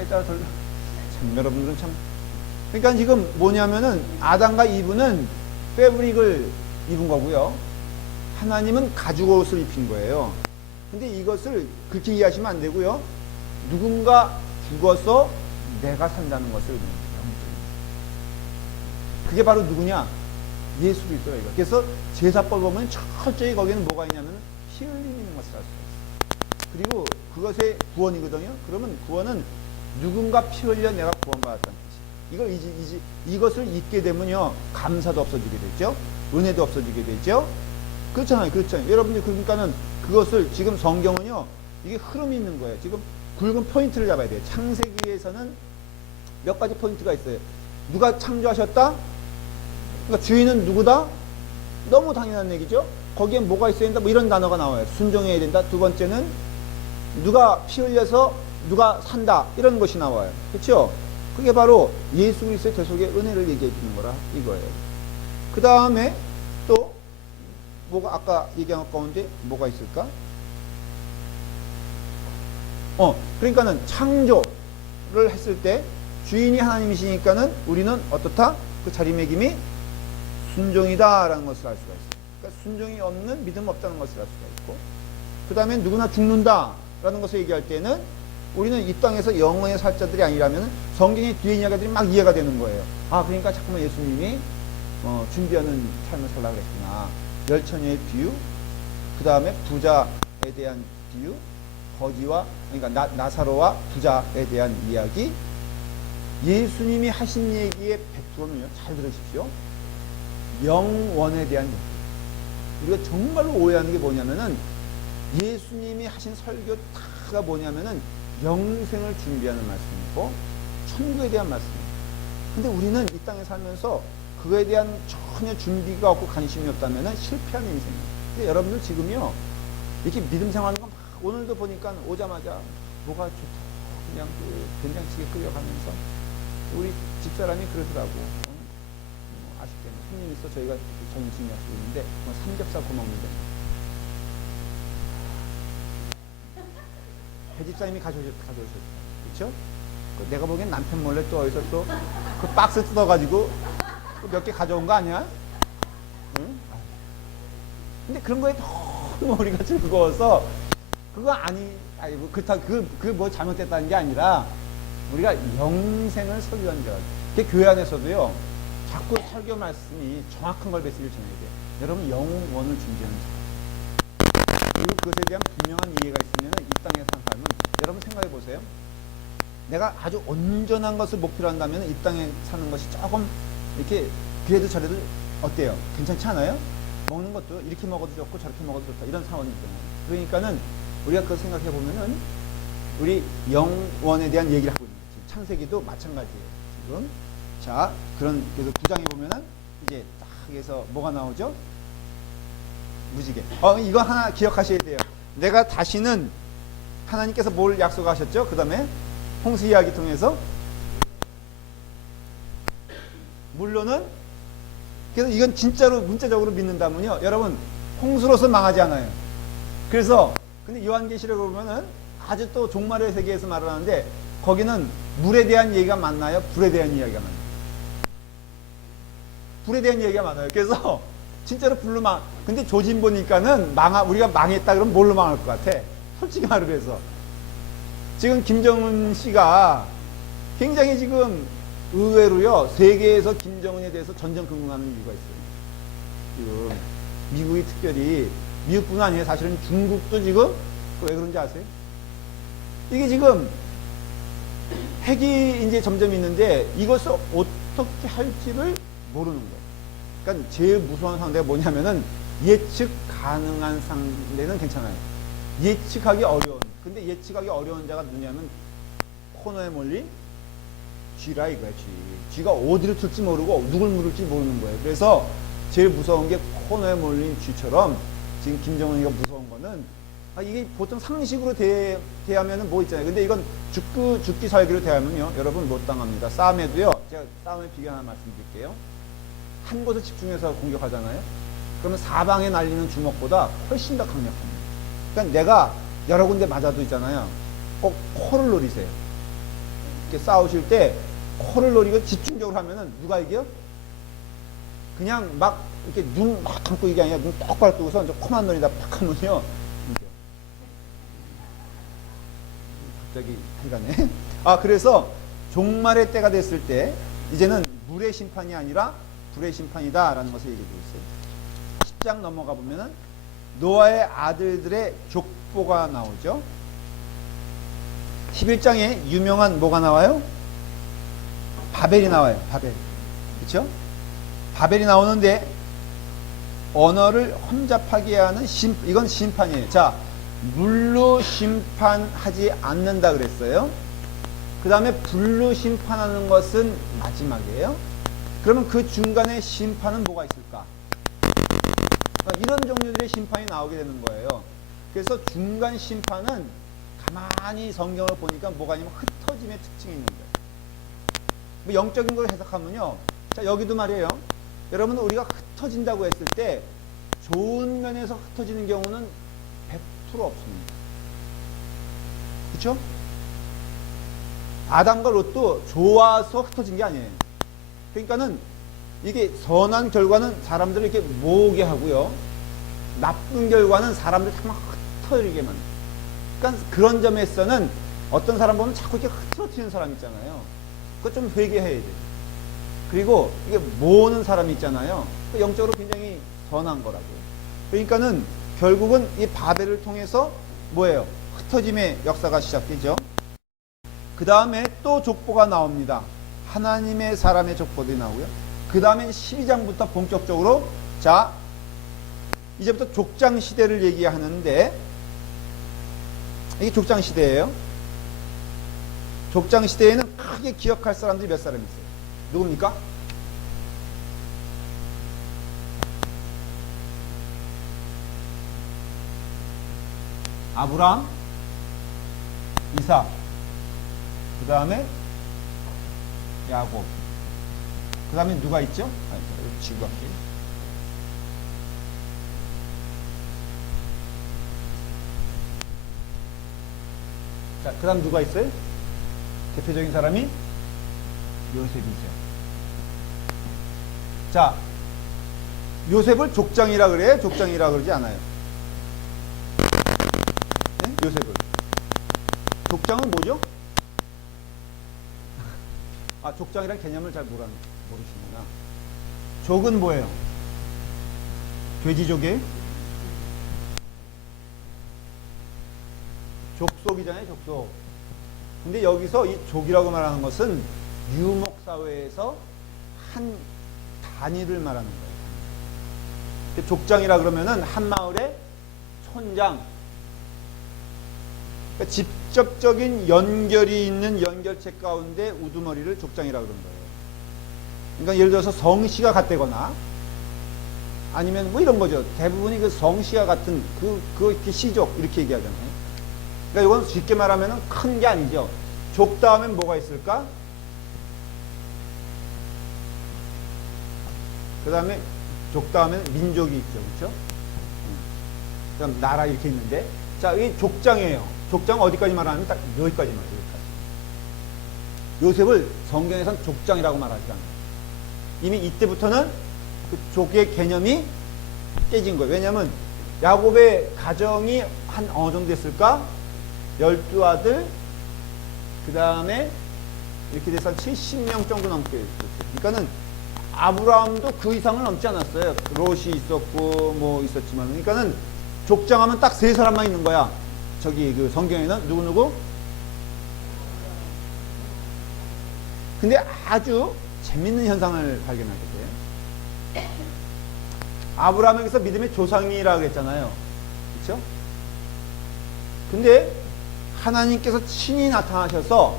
따라 참 여러분들은 참. 그러니까 지금 뭐냐면은 아담과 이브는 패브릭을 입은 거고요. 하나님은 가죽 옷을 입힌 거예요. 근데 이것을 그렇게 이해하시면 안 되고요. 누군가 죽어서 내가 산다는 것을 의미합니다. 그게 바로 누구냐? 예수 그리스도라 이거. 그래서 제사법 보면 철저히 거기는 뭐가 있냐면 피 흘림 있는 것을 알 수 있어요. 그리고 그것의 구원이거든요. 그러면 구원은 누군가 피 흘려 내가 구원받았다는 뜻이에요. 이것을 잊게 되면요, 감사도 없어지게 되죠. 은혜도 없어지게 되죠. 그렇잖아요. 그렇잖아요. 여러분들, 그러니까는 그것을 지금 성경은요, 이게 흐름이 있는 거예요. 지금 굵은 포인트를 잡아야 돼요. 창세기에서는 몇 가지 포인트가 있어요. 누가 창조하셨다? 그러니까 주인은 누구다? 너무 당연한 얘기죠. 거기에 뭐가 있어야 된다? 뭐 이런 단어가 나와요. 순종해야 된다. 두 번째는 누가 피 흘려서 누가 산다, 이런 것이 나와요. 그렇죠? 그게 바로 예수 그리스도의 대속의 은혜를 얘기해 주는 거라 이거예요. 그 다음에 또 뭐가 아까 얘기한 것 가운데 뭐가 있을까? 그러니까는 창조를 했을 때 주인이 하나님이시니까는 우리는 어떻다? 그 자리매김이 순종이다라는 것을 알 수가 있어요. 그러니까 순종이 없는 믿음 없다는 것을 알 수가 있고, 그 다음에 누구나 죽는다라는 것을 얘기할 때는 우리는 이 땅에서 영원히 살 자들이 아니라면 성경의 뒤에 이야기들이 막 이해가 되는 거예요. 아, 그러니까 자꾸만 예수님이 준비하는 삶을 살라고 그랬구나. 열처녀의 비유, 그 다음에 부자에 대한 비유, 거지와, 그러니까 나사로와 부자에 대한 이야기, 예수님이 하신 얘기의 100%는요, 잘 들으십시오. 영원에 대한 얘기. 우리가 정말로 오해하는 게 뭐냐면은, 예수님이 하신 설교 다가 뭐냐면은 영생을 준비하는 말씀이고 천국에 대한 말씀이에요. 근데 우리는 이 땅에 살면서 그거에 대한 전혀 준비가 없고 관심이 없다면 실패한 인생이에요. 근데 여러분들 지금요, 이렇게 믿음 생활하는 거 막, 오늘도 보니까 오자마자 뭐가 좋다, 그냥 그 된장찌개 끓여가면서 우리 집사람이 그러더라고. 아쉽게는 손님 있어 저희가 점심 약속 있는데 삼겹살 구워 먹는데, 배집사님이 가져오셨다. 그렇죠? 내가 보기엔 남편 몰래 또 어디서 또 그 박스 뜯어가지고 몇 개 가져온 거 아니야? 응? 근데 그런 거에 너무 우리가 즐거워서, 그거 아니고 그렇다, 그 뭐 잘못됐다는 게 아니라 우리가 영생을 설교하는 줄 알아요. 그 교회 안에서도요, 자꾸 설교 말씀이 정확한 걸 메시지를 전해야 돼요. 여러분, 영원을 준비하는 자. 그리고 그것에 대한 분명한 이해가 있으면 이 땅에 사는 삶은, 여러분 생각해 보세요. 내가 아주 온전한 것을 목표로 한다면 이 땅에 사는 것이 조금 이렇게 그래도 저래도 어때요? 괜찮지 않아요? 먹는 것도 이렇게 먹어도 좋고 저렇게 먹어도 좋다, 이런 상황이기 때문에. 그러니까는 우리가 그거 생각해 보면은 우리 영원에 대한 얘기를 하고 있는 거지. 창세기도 마찬가지예요. 지금 자, 그런, 그래서 9장에 보면은 이제 딱 해서 뭐가 나오죠? 무지개. 이거 하나 기억하셔야 돼요. 내가 다시는, 하나님께서 뭘 약속하셨죠? 그 다음에 홍수 이야기 통해서 물론은, 그래서 이건 진짜로 문자적으로 믿는다면요, 여러분, 홍수로서 망하지 않아요. 그래서 근데 요한계시록을 보면은 아주 또 종말의 세계에서 말을 하는데, 거기는 물에 대한 얘기가 많나요? 불에 대한 이야기가 많나요? 불에 대한 얘기가 많아요. 그래서 진짜로 불로 근데 조짐 보니까는 우리가 망했다 그러면 뭘로 망할 것 같아? 솔직히 말을 해서. 지금 김정은 씨가 굉장히 지금 의외로요, 세계에서 김정은에 대해서 전전긍긍하는 이유가 있어요. 지금 미국이 특별히, 미국뿐 아니에요. 사실은 중국도 지금 왜 그런지 아세요? 이게 지금 핵이 이제 점점 있는데 이것을 어떻게 할지를 모르는 거예요. 그러니까 제일 무서운 상대가 뭐냐면은 예측 가능한 상대는 괜찮아요. 예측하기 어려운. 근데 예측하기 어려운 자가 누구냐면 코너에 몰린 쥐라 이거야, 쥐. 쥐가 어디를 튈지 모르고 누굴 물을지 모르는 거예요. 그래서 제일 무서운 게 코너에 몰린 쥐처럼 지금 김정은이가 무서운 거는 이게 보통 상식으로 대하면은 뭐 있잖아요. 근데 이건 죽기 살기로 대하면요. 여러분 못 당합니다. 싸움에도요. 제가 싸움의 비교 하나 말씀드릴게요. 한 곳에 집중해서 공격하잖아요. 그러면 사방에 날리는 주먹보다 훨씬 더 강력합니다. 그러니까 내가 여러 군데 맞아도 있잖아요. 꼭 코를 노리세요. 이렇게 싸우실 때 코를 노리고 집중적으로 하면은 누가 이겨요? 그냥 막 이렇게 눈 막 감고 이게 아니라 눈 똑바로 뜨고서 코만 노리다 팍 하면요. 갑자기 해가네. 그래서 종말의 때가 됐을 때 이제는 물의 심판이 아니라 불의 심판이다 라는 것을 얘기해 주고 있어요. 10장 넘어가 보면은 노아의 아들들의 족보가 나오죠. 11장에 유명한 뭐가 나와요? 바벨이 나와요. 바벨. 그렇죠? 바벨이 나오는데 언어를 혼잡하게 하는 이건 심판이에요. 자, 물로 심판하지 않는다 그랬어요. 그 다음에 불로 심판하는 것은 마지막이에요. 그러면 그 중간에 심판은 뭐가 있을까? 이런 종류들의 심판이 나오게 되는 거예요. 그래서 중간 심판은 가만히 성경을 보니까 뭐가 아니면 흩어짐의 특징이 있는 거예요. 뭐 영적인 걸 해석하면요. 자, 여기도 말이에요. 여러분, 우리가 흩어진다고 했을 때 좋은 면에서 흩어지는 경우는 100% 없습니다. 그렇죠? 아담과 롯도 좋아서 흩어진 게 아니에요. 그러니까는 이게 선한 결과는 사람들을 이렇게 모으게 하고요. 나쁜 결과는 사람들 정말 흩어지게 만들어요. 그러니까 그런 점에서는 어떤 사람 보면 자꾸 이렇게 흐트러뜨리는 사람 있잖아요. 그거 좀 회개해야 돼요. 그리고 이게 모으는 사람이 있잖아요. 영적으로 굉장히 선한 거라고요. 그러니까는 결국은 이 바벨을 통해서 뭐예요? 흩어짐의 역사가 시작되죠. 그 다음에 또 족보가 나옵니다. 하나님의 사람의 족보들이 나오고요. 그 다음에 12장부터 본격적으로 자, 이제부터 족장 시대를 얘기하는데 이게 족장 시대예요. 족장 시대에는 크게 기억할 사람들이 몇 사람 있어요. 누굽니까? 아브람, 이삭, 그 다음에 야곱, 그 다음에 누가 있죠? 지구 할게요. 자, 그 다음 누가 있어요? 대표적인 사람이 요셉이죠. 자, 요셉을 족장이라 그래요? 족장이라 그러지 않아요? 네? 요셉을. 족장은 뭐죠? 족장이란 개념을 잘 모르시는구나. 족은 뭐예요? 돼지족이에요? 족속이잖아요, 족속. 근데 여기서 이 족이라고 말하는 것은 유목사회에서 한 단위를 말하는 거예요. 족장이라 그러면은 한 마을의 촌장. 그러니까 직접적인 연결이 있는 연결체 가운데 우두머리를 족장이라 그런 거예요. 그러니까 예를 들어서 성씨가 같다거나 아니면 뭐 이런 거죠. 대부분이 그 성씨가 같은 그 시족 이렇게 얘기하잖아요. 그러니까 이건 쉽게 말하면 큰 게 아니죠. 족 다음엔 뭐가 있을까? 그 다음에 족 다음엔 민족이 있죠. 그렇죠? 그다음 나라 이렇게 있는데 자, 이 족장이에요. 족장 어디까지 말하냐면 딱 여기까지 말해요. 여기까지. 요셉을 성경에선 족장이라고 말하지 않아요. 이미 이때부터는 그 족의 개념이 깨진 거예요. 왜냐하면 야곱의 가정이 한 어느 정도 됐을까? 12아들, 그 다음에 이렇게 돼서 한 70명 정도 넘게 됐어요. 그러니까는 아브라함도 그 이상을 넘지 않았어요. 롯이 있었고 뭐 있었지만. 그러니까는 족장하면 딱 세 사람만 있는 거야. 저기 그 성경에는 누구누구? 근데 아주 재밌는 현상을 발견하게 돼요. 아브라함에게서 믿음의 조상이라고 했잖아요. 그렇죠? 근데 하나님께서 친히 나타나셔서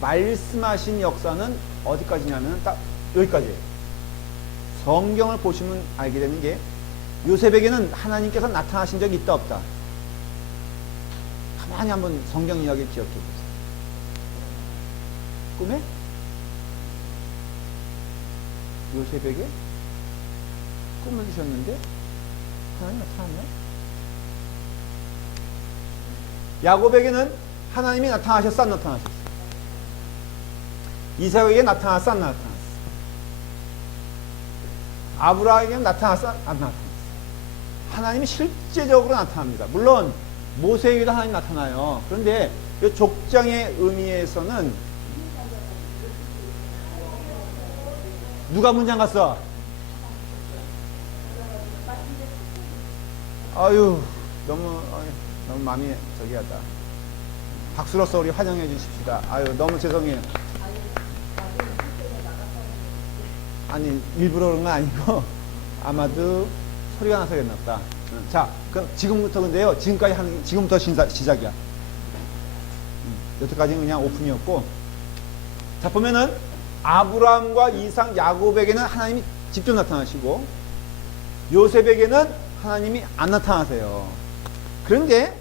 말씀하신 역사는 어디까지냐면 딱 여기까지예요. 성경을 보시면 알게 되는 게 요셉에게는 하나님께서 나타나신 적이 있다 없다. 가만히 한번 성경 이야기를 기억해 보세요. 꿈에 요셉에게 꿈을 주셨는데 하나님 나타났나요? 야곱에게는 하나님이 나타나셨어 안 나타나셨어? 이삭에게 나타났어 안 나타났어? 아브라함에게는 나타났어 안 나타났어? 하나님이 실제적으로 나타납니다. 물론 모세에게도 하나님 나타나요. 그런데 이 족장의 의미에서는 누가 문장 갔어? 아유 너무 마음이 저기 하다. 박수로서 우리 환영해 주십시다. 아유 너무 죄송해요. 아니 일부러 그런 건 아니고 아마도 소리가 나서 그랬나 보다. 자 그럼 지금부터 근데요 지금까지 하는 지금부터 시작이야. 여태까지는 그냥 오픈이었고, 자 보면은 아브라함과 이삭 야곱에게는 하나님이 직접 나타나시고 요셉에게는 하나님이 안 나타나세요. 그런데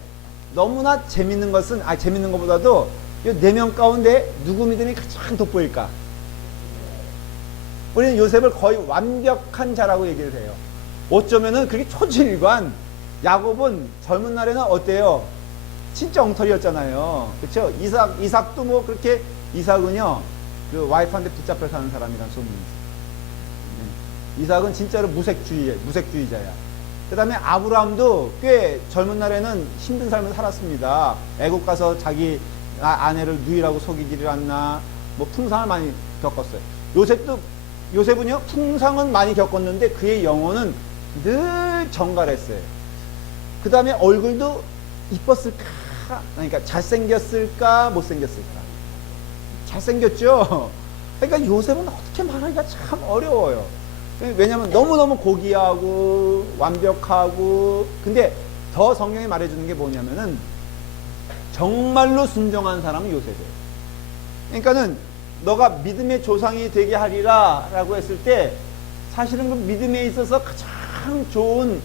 너무나 재밌는 것은 재밌는 것보다도 이 4명 가운데 누구 믿음이 가장 돋보일까? 우리는 요셉을 거의 완벽한 자라고 얘기를 해요. 어쩌면은 그게 초지일관. 야곱은 젊은 날에는 어때요? 진짜 엉터리였잖아요. 그렇죠? 이삭도 뭐 그렇게 이삭은요 그 와이프한테 붙잡혀 사는 사람이란 소문이 있어요. 이삭은 진짜로 무색주의자야. 그 다음에 아브라함도 꽤 젊은 날에는 힘든 삶을 살았습니다. 애국 가서 자기 아내를 누이라고 속이지를 않나, 뭐 풍상을 많이 겪었어요. 요셉은요 풍상은 많이 겪었는데 그의 영혼은 늘 정갈했어요. 그 다음에 얼굴도 이뻤을까? 그러니까 잘생겼을까? 못생겼을까? 잘생겼죠? 그러니까 요셉은 어떻게 말하기가 참 어려워요. 왜냐하면 너무너무 고귀하고 완벽하고, 근데 더 성경이 말해주는 게 뭐냐면은 정말로 순종한 사람은 요셉이에요. 그러니까는 너가 믿음의 조상이 되게 하리라 라고 했을 때 사실은 그 믿음에 있어서 가장 좋은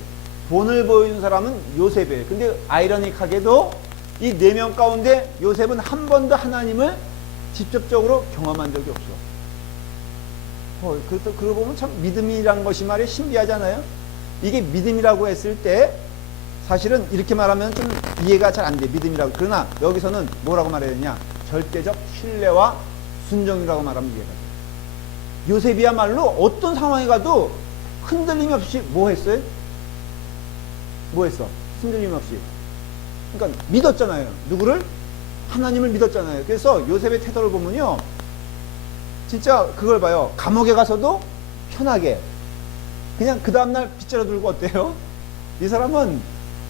본을 보여준 사람은 요셉이에요. 근데 아이러닉하게도 이 4명 가운데 요셉은 한 번도 하나님을 직접적으로 경험한 적이 없어. 그러고 보면 참 믿음이란 것이 말이야 신비하잖아요. 이게 믿음이라고 했을 때 사실은 이렇게 말하면 좀 이해가 잘 안 돼. 믿음이라고. 그러나 여기서는 뭐라고 말해야 되냐? 절대적 신뢰와 순종이라고 말하면 이해가 돼. 요셉이야말로 어떤 상황에 가도 흔들림이 없이 뭐 했어요? 뭐 했어? 흔들림 없이. 그러니까 믿었잖아요. 누구를? 하나님을 믿었잖아요. 그래서 요셉의 태도를 보면요. 진짜 그걸 봐요. 감옥에 가서도 편하게. 그냥 그 다음날 빗자루 들고 어때요? 이 사람은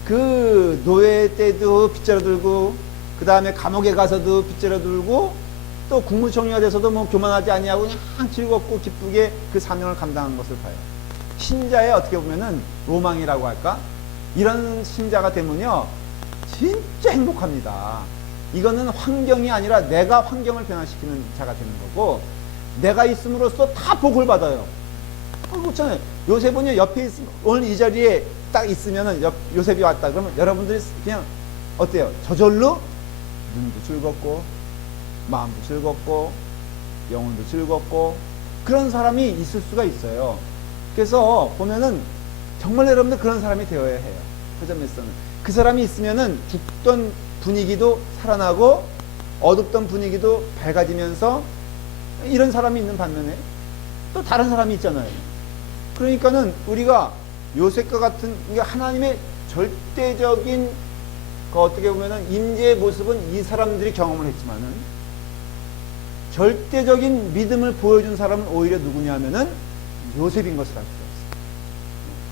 그 노예 때도 빗자루 들고, 그 다음에 감옥에 가서도 빗자루 들고, 또 국무총리가 돼서도 뭐 교만하지 아니하고 그냥 즐겁고 기쁘게 그 사명을 감당한 것을 봐요. 신자의 어떻게 보면은 로망이라고 할까? 이런 신자가 되면요 진짜 행복합니다. 이거는 환경이 아니라 내가 환경을 변화시키는 자가 되는 거고, 내가 있음으로써 다 복을 받아요. 그렇잖아요. 요셉은요 옆에 오늘 이 자리에 딱 있으면은 요셉이 왔다 그러면 여러분들이 그냥 어때요? 저절로 눈도 즐겁고 마음도 즐겁고 영혼도 즐겁고 그런 사람이 있을 수가 있어요. 그래서 보면은 정말 여러분들 그런 사람이 되어야 해요. 그 점에서는 그 사람이 있으면은 죽던 분위기도 살아나고 어둡던 분위기도 밝아지면서 이런 사람이 있는 반면에 또 다른 사람이 있잖아요. 그러니까는 우리가 요셉과 같은 하나님의 절대적인 그 어떻게 보면은 임재의 모습은 이 사람들이 경험을 했지만은 절대적인 믿음을 보여준 사람은 오히려 누구냐면은 요셉인 것을 알 수가 있어요.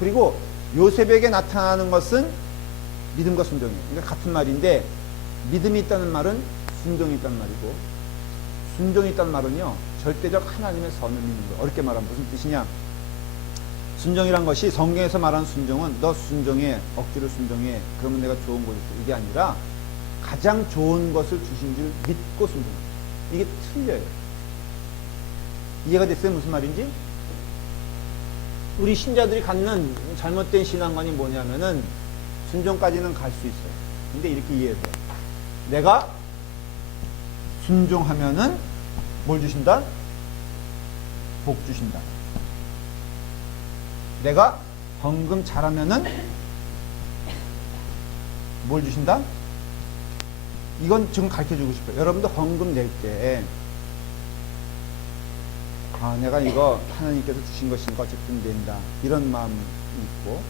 그리고 요셉에게 나타나는 것은 믿음과 순종이에요. 그러니까 같은 말인데 믿음이 있다는 말은 순종이 있다는 말이고, 순종이 있다는 말은요 절대적 하나님의 선을 믿는 거예요. 어렵게 말하면 무슨 뜻이냐? 순종이란 것이 성경에서 말하는 순종은 너 순종해, 억지로 순종해, 그러면 내가 좋은 것이 있어. 이게 아니라 가장 좋은 것을 주신 줄 믿고 순종해. 이게 틀려요. 이해가 됐어요? 무슨 말인지? 우리 신자들이 갖는 잘못된 신앙관이 뭐냐면은 순종까지는 갈 수 있어요. 근데 이렇게 이해해요. 내가 순종하면은 뭘 주신다? 복 주신다. 내가 헌금 잘하면은 뭘 주신다? 이건 지금 가르쳐주고 싶어요. 여러분도 헌금 낼 때, 내가 이거 하나님께서 주신 것이니까 어쨌든 낸다. 이런 마음이 있고,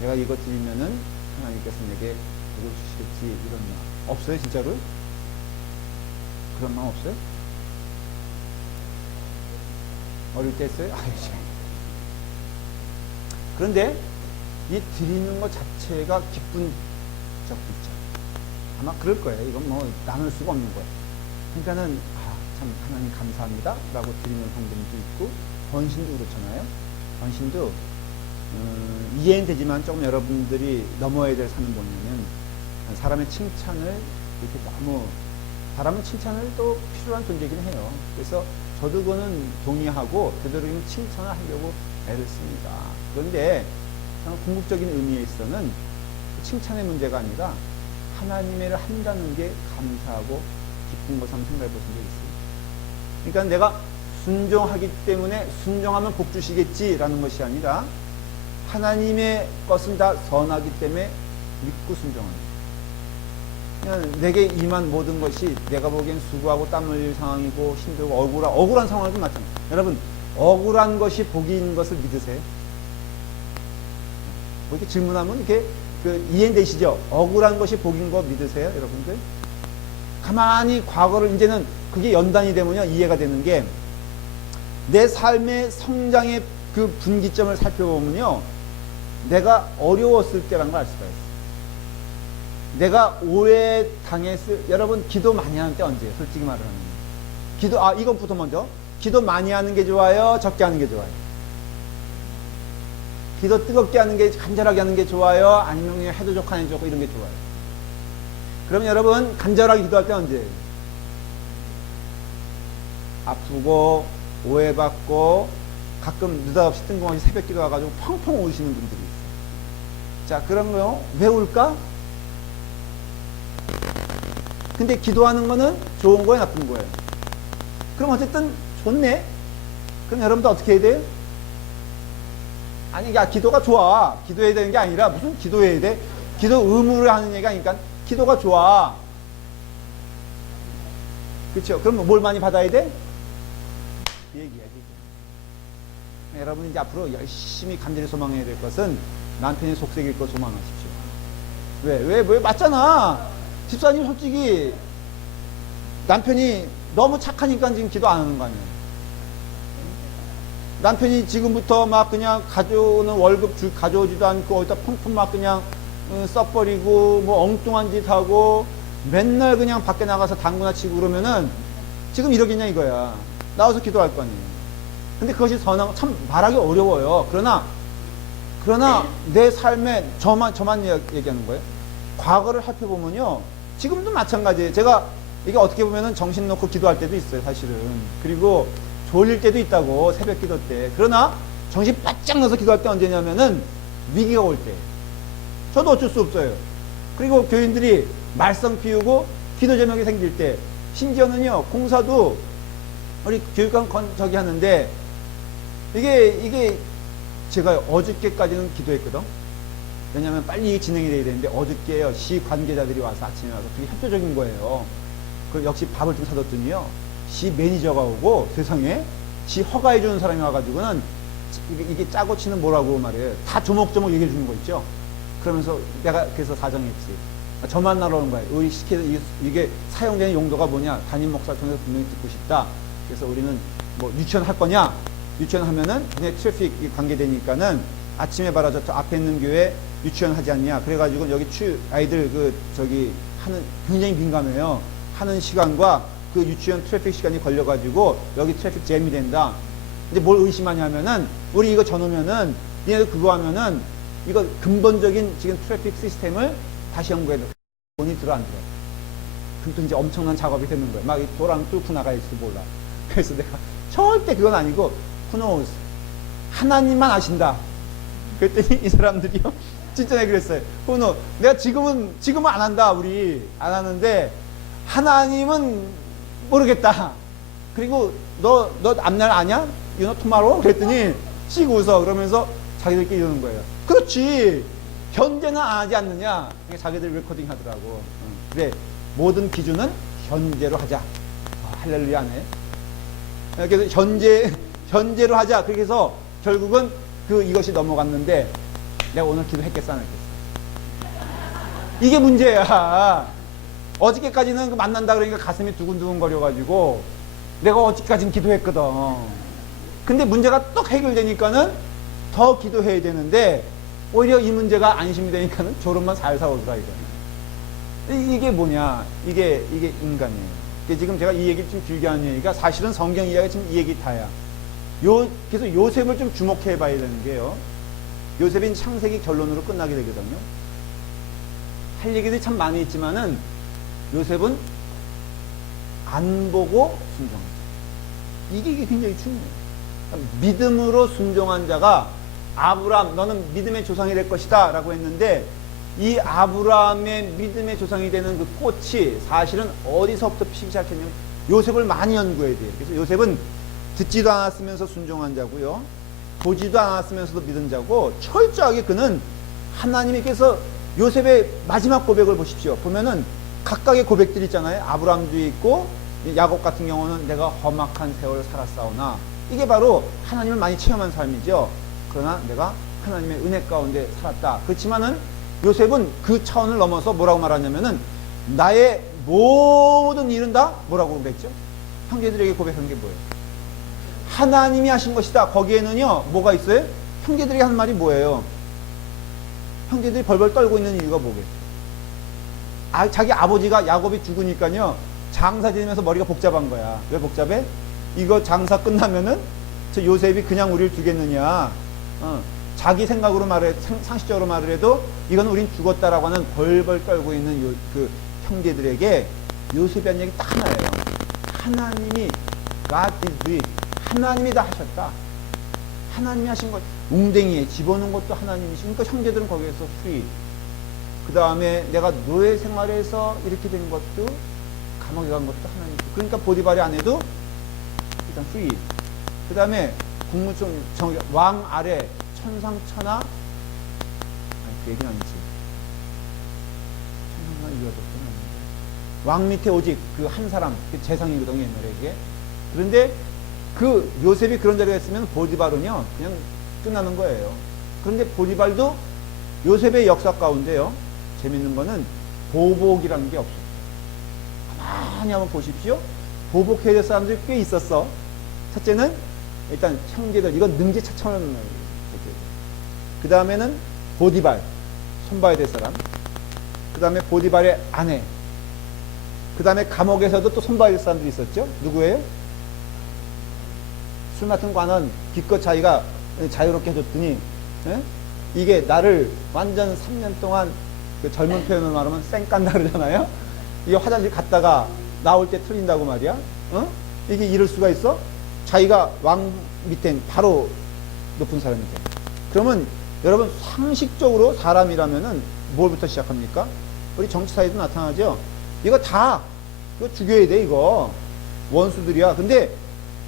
내가 이거 드리면은 하나님께서 내게 복을 주시겠지. 이런 마음. 없어요, 진짜로? 그런 마음 없어요? 어릴 때 했어요? 그런데 이 드리는 것 자체가 기쁜 적도 있죠. 아마 그럴 거예요. 이건 뭐 나눌 수가 없는 거예요. 그러니까는 참 하나님 감사합니다 라고 드리는 헌금도 있고, 번신도 그렇잖아요. 번신도 이해는 되지만 조금 여러분들이 넘어야 될 산은 뭐냐면, 사람의 칭찬을 이렇게 너무, 사람은 칭찬을 또 필요한 존재이긴 해요. 그래서 저도 그거는 동의하고 되도록이면 칭찬을 하려고 애를 씁니다. 그런데 궁극적인 의미에 있어서는 칭찬의 문제가 아니라 하나님의 일을 한다는 게 감사하고 기쁜 것을 한번 생각해 보신 적 있어요. 그러니까 내가 순종하기 때문에 순종하면 복 주시겠지라는 것이 아니라 하나님의 것은 다 선하기 때문에 믿고 순종하는 거예요. 그냥 내게 임한 모든 것이 내가 보기엔 수고하고 땀 흘릴 상황이고 힘들고 억울한 상황도 맞잖아요. 여러분, 억울한 것이 복이 있는 것을 믿으세요? 뭐 이렇게 질문하면 이렇게 이해되시죠? 억울한 것이 복인 거 믿으세요, 여러분들? 가만히 과거를, 이제는 그게 연단이 되면요 이해가 되는 게, 내 삶의 성장의 그 분기점을 살펴보면요, 내가 어려웠을 때라는 걸 알 수가 있어요. 내가 오해 당했을, 여러분 기도 많이 하는 때 언제예요? 솔직히 말을 하면 기도, 이것부터 먼저, 기도 많이 하는 게 좋아요, 적게 하는 게 좋아요? 기도 뜨겁게 하는 게, 간절하게 하는 게 좋아요, 아니면 그냥 해도 좋고 안 해도 좋고 이런 게 좋아요? 그러면 여러분 간절하게 기도할 때 언제예요? 아프고 오해받고 가끔 느닷없이 뜬금없이 새벽 기도 와가지고 펑펑 우시는 분들이 있어요. 자, 그러면 왜 울까? 근데 기도하는 거는 좋은 거예요, 나쁜 거예요? 그럼 어쨌든 좋네? 그럼 여러분도 어떻게 해야 돼요? 아니, 기도가 좋아. 기도해야 되는 게 아니라, 무슨 기도해야 돼? 기도 의무를 하는 얘기가 아니니까, 기도가 좋아. 그렇죠? 그럼 뭘 많이 받아야 돼? 얘기해야지. 여러분 이제 앞으로 열심히 간절히 소망해야 될 것은 남편이 속색일 거 소망하십시오. 왜? 맞잖아. 집사님 솔직히 남편이 너무 착하니까 지금 기도 안 하는 거 아니에요? 남편이 지금부터 막 그냥 가져오는 월급 가져오지도 않고 어디다 펑펑 막 그냥 써버리고 뭐 엉뚱한 짓 하고 맨날 그냥 밖에 나가서 당구나 치고 그러면은 지금 이러겠냐 이거야. 나와서 기도할 거 아니에요. 근데 그것이 선한, 참 말하기 어려워요. 그러나 내 삶에 저만 얘기하는 거예요. 과거를 살펴보면요, 지금도 마찬가지예요. 제가 이게 어떻게 보면은 정신 놓고 기도할 때도 있어요, 사실은. 그리고 졸릴 때도 있다고, 새벽 기도 때. 그러나 정신 바짝 넣어서 기도할 때 언제냐면은 위기가 올 때. 저도 어쩔 수 없어요. 그리고 교인들이 말썽 피우고 기도 제목이 생길 때, 심지어는요 공사도 우리 교육관 저기 하는데, 이게 제가 어저께까지는 기도했거든. 왜냐면 빨리 진행이 돼야 되는데, 어저께요 시 관계자들이 와서 아침에 와서 되게 협조적인 거예요. 그 역시 밥을 좀 사줬더니요, 시 매니저가 오고, 세상에 시 허가해 주는 사람이 와가지고는 이게 짜고 치는 뭐라고 말이에요. 다 조목조목 얘기해 주는 거 있죠. 그러면서 내가 그래서 사정했지. 저 만나러 오는 거예요. 우리 시켜서 이게 사용되는 용도가 뭐냐, 담임 목사를 통해서 분명히 듣고 싶다. 그래서 우리는 뭐 유치원 할 거냐? 유치원 하면은 그냥 트래픽 관계되니까는 아침에 바로 저 앞에 있는 교회 유치원 하지 않냐. 그래가지고 여기 아이들 저기 하는, 굉장히 민감해요. 하는 시간과 그 유치원 트래픽 시간이 걸려가지고 여기 트래픽 잼이 된다. 이제 뭘 의심하냐면은 우리 이거 전후면은 얘네들 그거 하면은 이거 근본적인 지금 트래픽 시스템을 다시 연구해야 돼. 돈이 들어 안 들어. 그럼 또 이제 엄청난 작업이 되는 거야. 막 도랑 뚫고 나갈지도 몰라. 그래서 내가 절대 그건 아니고 who knows. 하나님만 아신다. 그랬더니 이 사람들이요. 진짜 내가 그랬어요. who knows. 내가 지금은 안 한다. 우리 안 하는데 하나님은 모르겠다. 그리고 너 앞날 아냐? You know tomorrow? 그랬더니 씩 웃어. 그러면서 자기들끼리 이러는 거예요. 그렇지. 현재는 안 하지 않느냐. 자기들 레코딩 하더라고. 그래. 모든 기준은 현재로 하자. 아, 할렐루야네. 그래서 현재로 하자. 그렇게 해서 결국은 이것이 넘어갔는데 내가 오늘 기도했겠어, 안 했겠어? 이게 문제야. 어저께까지는 만난다 그러니까 가슴이 두근두근 거려가지고 내가 어저께까지는 기도했거든. 근데 문제가 또 해결되니까는 더 기도해야 되는데 오히려 이 문제가 안심이 되니까는 졸음만 살살 오더라 이거는. 이게 뭐냐? 이게 인간이에요. 지금 제가 이 얘기를 좀 길게 하는 얘기가 사실은 성경 이야기가 지금 이 얘기 다야. 그래서 요셉을 좀 주목해 봐야 되는 게요. 요셉인 창세기 결론으로 끝나게 되거든요. 할 얘기들이 참 많이 있지만은 요셉은 안 보고 순종한 자. 이게 굉장히 중요해요. 믿음으로 순종한 자가 아브라함, 너는 믿음의 조상이 될 것이다 라고 했는데 이 아브라함의 믿음의 조상이 되는 그 꽃이 사실은 어디서부터 피기 시작했냐면 요셉을 많이 연구해야 돼요. 그래서 요셉은 듣지도 않았으면서 순종한 자고요. 보지도 않았으면서도 믿은 자고 철저하게 그는 하나님께서 요셉의 마지막 고백을 보십시오. 보면은 각각의 고백들이 있잖아요. 아브라함도 있고 야곱 같은 경우는 내가 험악한 세월을 살았사오나 이게 바로 하나님을 많이 체험한 삶이죠. 그러나 내가 하나님의 은혜 가운데 살았다. 그렇지만은 요셉은 그 차원을 넘어서 뭐라고 말하냐면은 나의 모든 일은 다 뭐라고 고백했죠? 형제들에게 고백한 게 뭐예요? 하나님이 하신 것이다. 거기에는요 뭐가 있어요? 형제들이 한 말이 뭐예요? 형제들이 벌벌 떨고 있는 이유가 뭐겠죠? 자기 아버지가 야곱이 죽으니까요 장사 지내면서 머리가 복잡한 거야. 왜 복잡해? 이거 장사 끝나면은 저 요셉이 그냥 우리를 주겠느냐? 자기 생각으로 상식적으로 말을 해도 이건 우린 죽었다라고 하는 벌벌 떨고 있는 그 형제들에게 요셉이 한 얘기 딱 하나예요. 하나님이 God is doing. 하나님이 다 하셨다. 하나님이 하신 것, 웅댕이에 집어넣은 것도 하나님이시니까 그러니까 형제들은 거기에서 free. 그 다음에 내가 노예 생활에서 이렇게 된 것도 감옥에 간 것도 하나님. 그러니까 보디발의 아내도 일단 free. 그 다음에 왕 아래 천상천하 아니 그 얘기는 아니지. 천상천하 이어졌구나. 왕 밑에 오직 그 한 사람 그 재상이거든요 옛날에 이게. 그런데 그 요셉이 그런 자리가 있으면 보디발은요 그냥 끝나는 거예요. 그런데 보디발도 요셉의 역사 가운데요 재밌는 거는 보복이라는 게 없었어요. 가만히 한번 보십시오. 보복해야 될 사람들이 꽤 있었어. 첫째는 일단 형제들 이건 능지처참한 그 다음에는 보디발 손봐야 될 사람. 그 다음에 보디발의 아내. 그 다음에 감옥에서도 또 손봐야 될 사람들이 있었죠. 누구예요? 술 맡은 관원 기껏 자기가 자유롭게 해줬더니 이게 나를 완전 3년 동안 그 젊은 표현으로 말하면 쌩 깐다 그러잖아요. 이게 화장실 갔다가 나올 때 틀린다고 말이야. 이게 이럴 수가 있어? 자기가 왕 밑엔 바로 높은 사람이 돼. 그러면 여러분 상식적으로 사람이라면은 뭘부터 시작합니까? 우리 정치사에도 나타나죠. 이거 죽여야 돼 이거. 원수들이야. 근데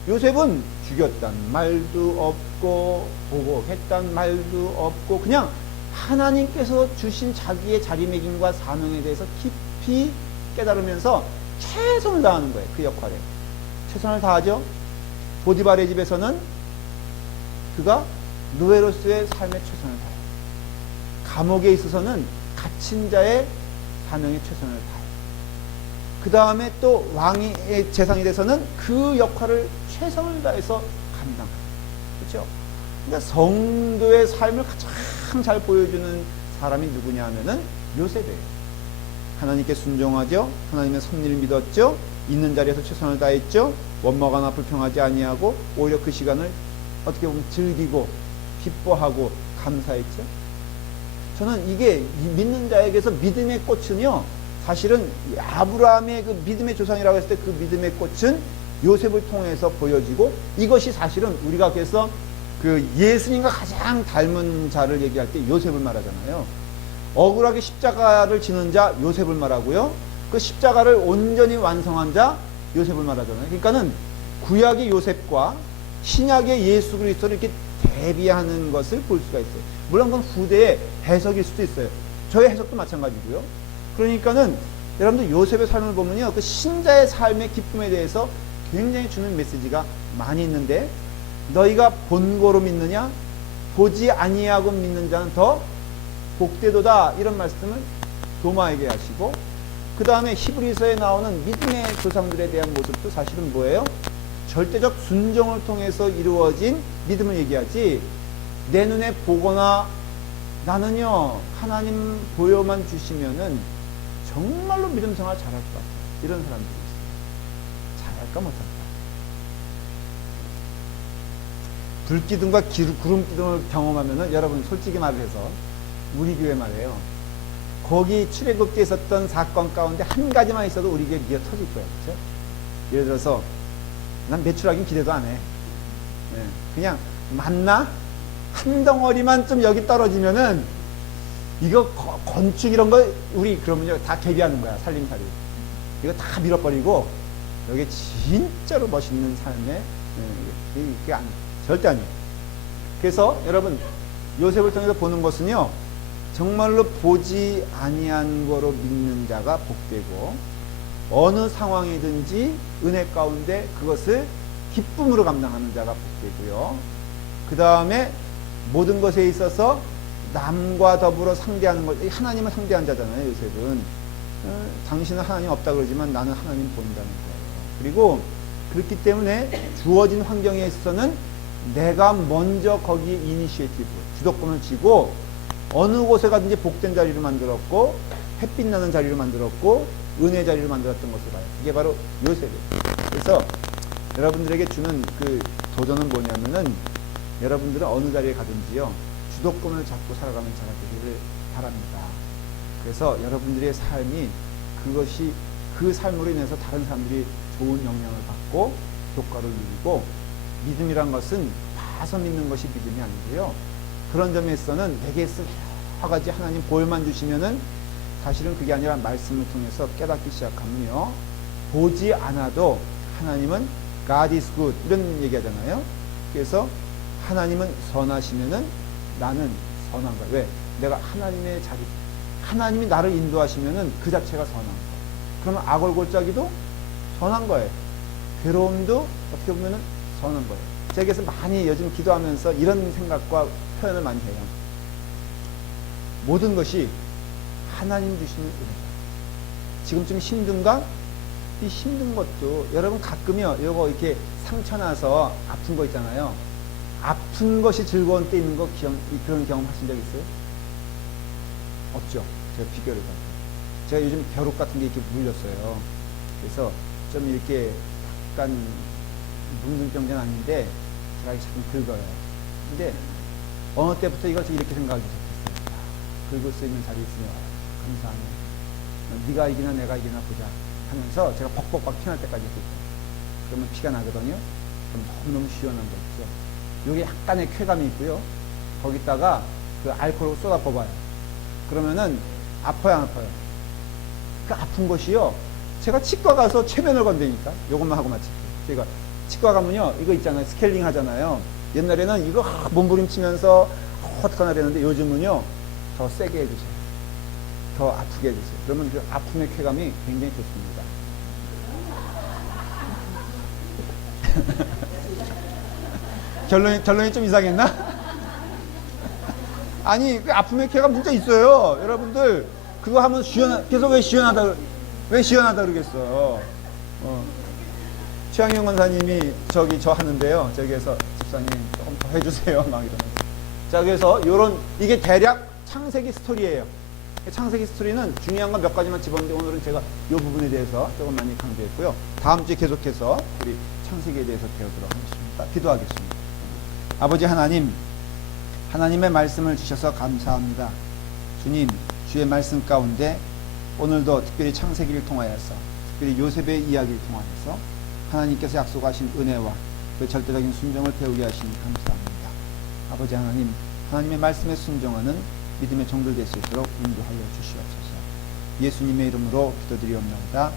요셉은 죽였단 말도 없고 보복했단 말도 없고 그냥 하나님께서 주신 자기의 자리매김과 사명에 대해서 깊이 깨달으면서 최선을 다하는 거예요. 그 역할에 최선을 다하죠. 보디발의 집에서는 그가 노예로서의 삶에 최선을 다해요. 감옥에 있어서는 갇힌 자의 사명에 최선을 다해요. 그 다음에 또 왕의 재상이 돼서는 그 역할을 최선을 다해서 감당해요. 그렇죠? 그러니까 성도의 삶을 가장 잘 보여주는 사람이 누구냐 하면은 요셉이에요. 하나님께 순종하죠. 하나님의 섭리를 믿었죠. 있는 자리에서 최선을 다했죠. 원망 하나 불평하지 아니하고 오히려 그 시간을 어떻게 보면 즐기고 기뻐하고 감사했죠. 저는 이게 믿는 자에게서 믿음의 꽃은요, 사실은 아브라함의 그 믿음의 조상이라고 했을 때 그 믿음의 꽃은 요셉을 통해서 보여지고, 이것이 사실은 우리가 그래서 그 예수님과 가장 닮은 자를 얘기할 때 요셉을 말하잖아요. 억울하게 십자가를 지는 자 요셉을 말하고요. 그 십자가를 온전히 완성한 자 요셉을 말하잖아요. 그러니까는 구약의 요셉과 신약의 예수 그리스도를 이렇게 대비하는 것을 볼 수가 있어요. 물론 그건 후대의 해석일 수도 있어요. 저의 해석도 마찬가지고요. 그러니까는 여러분들 요셉의 삶을 보면요, 그 신자의 삶의 기쁨에 대해서 굉장히 주는 메시지가 많이 있는데, 너희가 본고로 믿느냐 보지 아니하고 믿는 자는 더 복되도다, 이런 말씀을 도마에게 하시고, 그 다음에 히브리서에 나오는 믿음의 조상들에 대한 모습도 사실은 뭐예요? 절대적 순종을 통해서 이루어진 믿음을 얘기하지, 내 눈에 보거나 나는요 하나님 보여만 주시면은 정말로 믿음 생활 잘할 것 같아요, 이런 사람들이 있어요. 잘할까 못할까. 불기둥과 구름기둥을 경험하면은, 여러분 솔직히 말해서 우리 교회 말이에요, 거기 출애굽기에 있었던 사건 가운데 한 가지만 있어도 우리 교회 미어 터질 거예요. 그렇죠? 예를 들어서 난 매출하긴 기대도 안 해. 네. 그냥 만나 한 덩어리만 좀 여기 떨어지면은 이거 건축 이런 거 우리 그러면요 다 개비하는 거야. 살림살이 이거 다 밀어버리고 여기 진짜로 멋있는 삶에, 이게 절대 아니에요. 그래서 여러분 요셉을 통해서 보는 것은요, 정말로 보지 아니한 거로 믿는 자가 복되고, 어느 상황이든지 은혜 가운데 그것을 기쁨으로 감당하는 자가 복되고요. 그 다음에 모든 것에 있어서 남과 더불어 상대하는 것, 하나님을 상대한 자잖아요. 요셉은 당신은 하나님 없다 그러지만 나는 하나님 본다는 거예요. 그리고 그렇기 때문에 주어진 환경에 있어서는 내가 먼저 거기에 이니시에이티브, 주도권을 쥐고 어느 곳에 가든지 복된 자리를 만들었고, 햇빛 나는 자리를 만들었고, 은혜 자리를 만들었던 것을 봐요. 이게 바로 요셉이에요. 그래서 여러분들에게 주는 그 도전은 뭐냐면은, 여러분들은 어느 자리에 가든지요 주도권을 잡고 살아가는 자가 되기를 바랍니다. 그래서 여러분들의 삶이, 그것이 그 삶으로 인해서 다른 사람들이 좋은 영향을 받고 효과를 누리고, 믿음이란 것은 봐서 믿는 것이 믿음이 아니고요, 그런 점에서는 내게서 여러 가지 하나님 보혈만 주시면은 사실은 그게 아니라 말씀을 통해서 깨닫기 시작하면요, 보지 않아도 하나님은 God is good 이런 얘기 하잖아요. 그래서 하나님은 선하시면은 나는 선한 거야. 왜? 내가 하나님의 자리, 하나님이 나를 인도하시면은 그 자체가 선한 거야. 그러면 악월골짜기도 선한 거예요. 괴로움도 어떻게 보면은 선한 거예요. 제가 그래서 많이 요즘 기도하면서 이런 생각과 표현을 많이 해요. 모든 것이 하나님 주시는 은혜다. 지금 좀 힘든가? 이 힘든 것도 여러분 가끔요, 요거 이렇게 상처 나서 아픈 거 있잖아요. 아픈 것이 즐거운 때 있는 거 그런 경험 하신 적 있어요? 없죠. 제가 비교를 해볼게요. 제가 요즘 벼룩 같은 게 이렇게 물렸어요. 그래서 좀 이렇게 약간 뭉든 병자는 아닌데 제가 자꾸 긁어요. 근데 어느 때부터 이걸 이렇게 생각하기 시작했어요. 긁을 수 있는 자리 있으면 감사하네. 네가 이기나 내가 이기나 보자 하면서 제가 벅벅 피날 때까지 긁어요. 그러면 피가 나거든요. 그럼 너무너무 시원한 거 있죠. 여기 약간의 쾌감이 있고요. 거기다가 그 알코올을 쏟아 뽑아요. 그러면은 아파요, 안 아파요? 그 아픈 것이요, 제가 치과 가서 최면을 건다니까. 요것만 하고 마칠게요. 제가 치과 가면요, 이거 있잖아요, 스케일링 하잖아요. 옛날에는 이거 몸부림치면서 어떡하나 그랬는데 요즘은요 더 세게 해주세요. 더 아프게 해주세요. 그러면 그 아픔의 쾌감이 굉장히 좋습니다. 결론이 좀 이상했나? 아니, 그 아픔의 쾌감 진짜 있어요. 여러분들 그거 하면 계속 왜 시원하다 그러겠어. 최양영 권사님이 저 하는데요, 저기에서 집사님 조금 더 해주세요 막 이러면서. 자, 그래서 이게 대략 창세기 스토리예요. 창세기 스토리는 중요한 건 몇 가지만 집었는데 오늘은 제가 이 부분에 대해서 조금 많이 강조했고요. 다음 주에 계속해서 우리 창세기에 대해서 배우도록 하겠습니다. 기도하겠습니다. 아버지 하나님, 하나님의 말씀을 주셔서 감사합니다. 주님, 주의 말씀 가운데 오늘도 특별히 창세기를 통하여서, 특별히 요셉의 이야기를 통하여서 하나님께서 약속하신 은혜와 그 절대적인 순종을 배우게 하시니 감사합니다. 아버지 하나님, 하나님의 말씀에 순종하는 믿음의 종들 될 수 있도록 인도하여 주시옵소서. 예수님의 이름으로 기도드리옵나이다.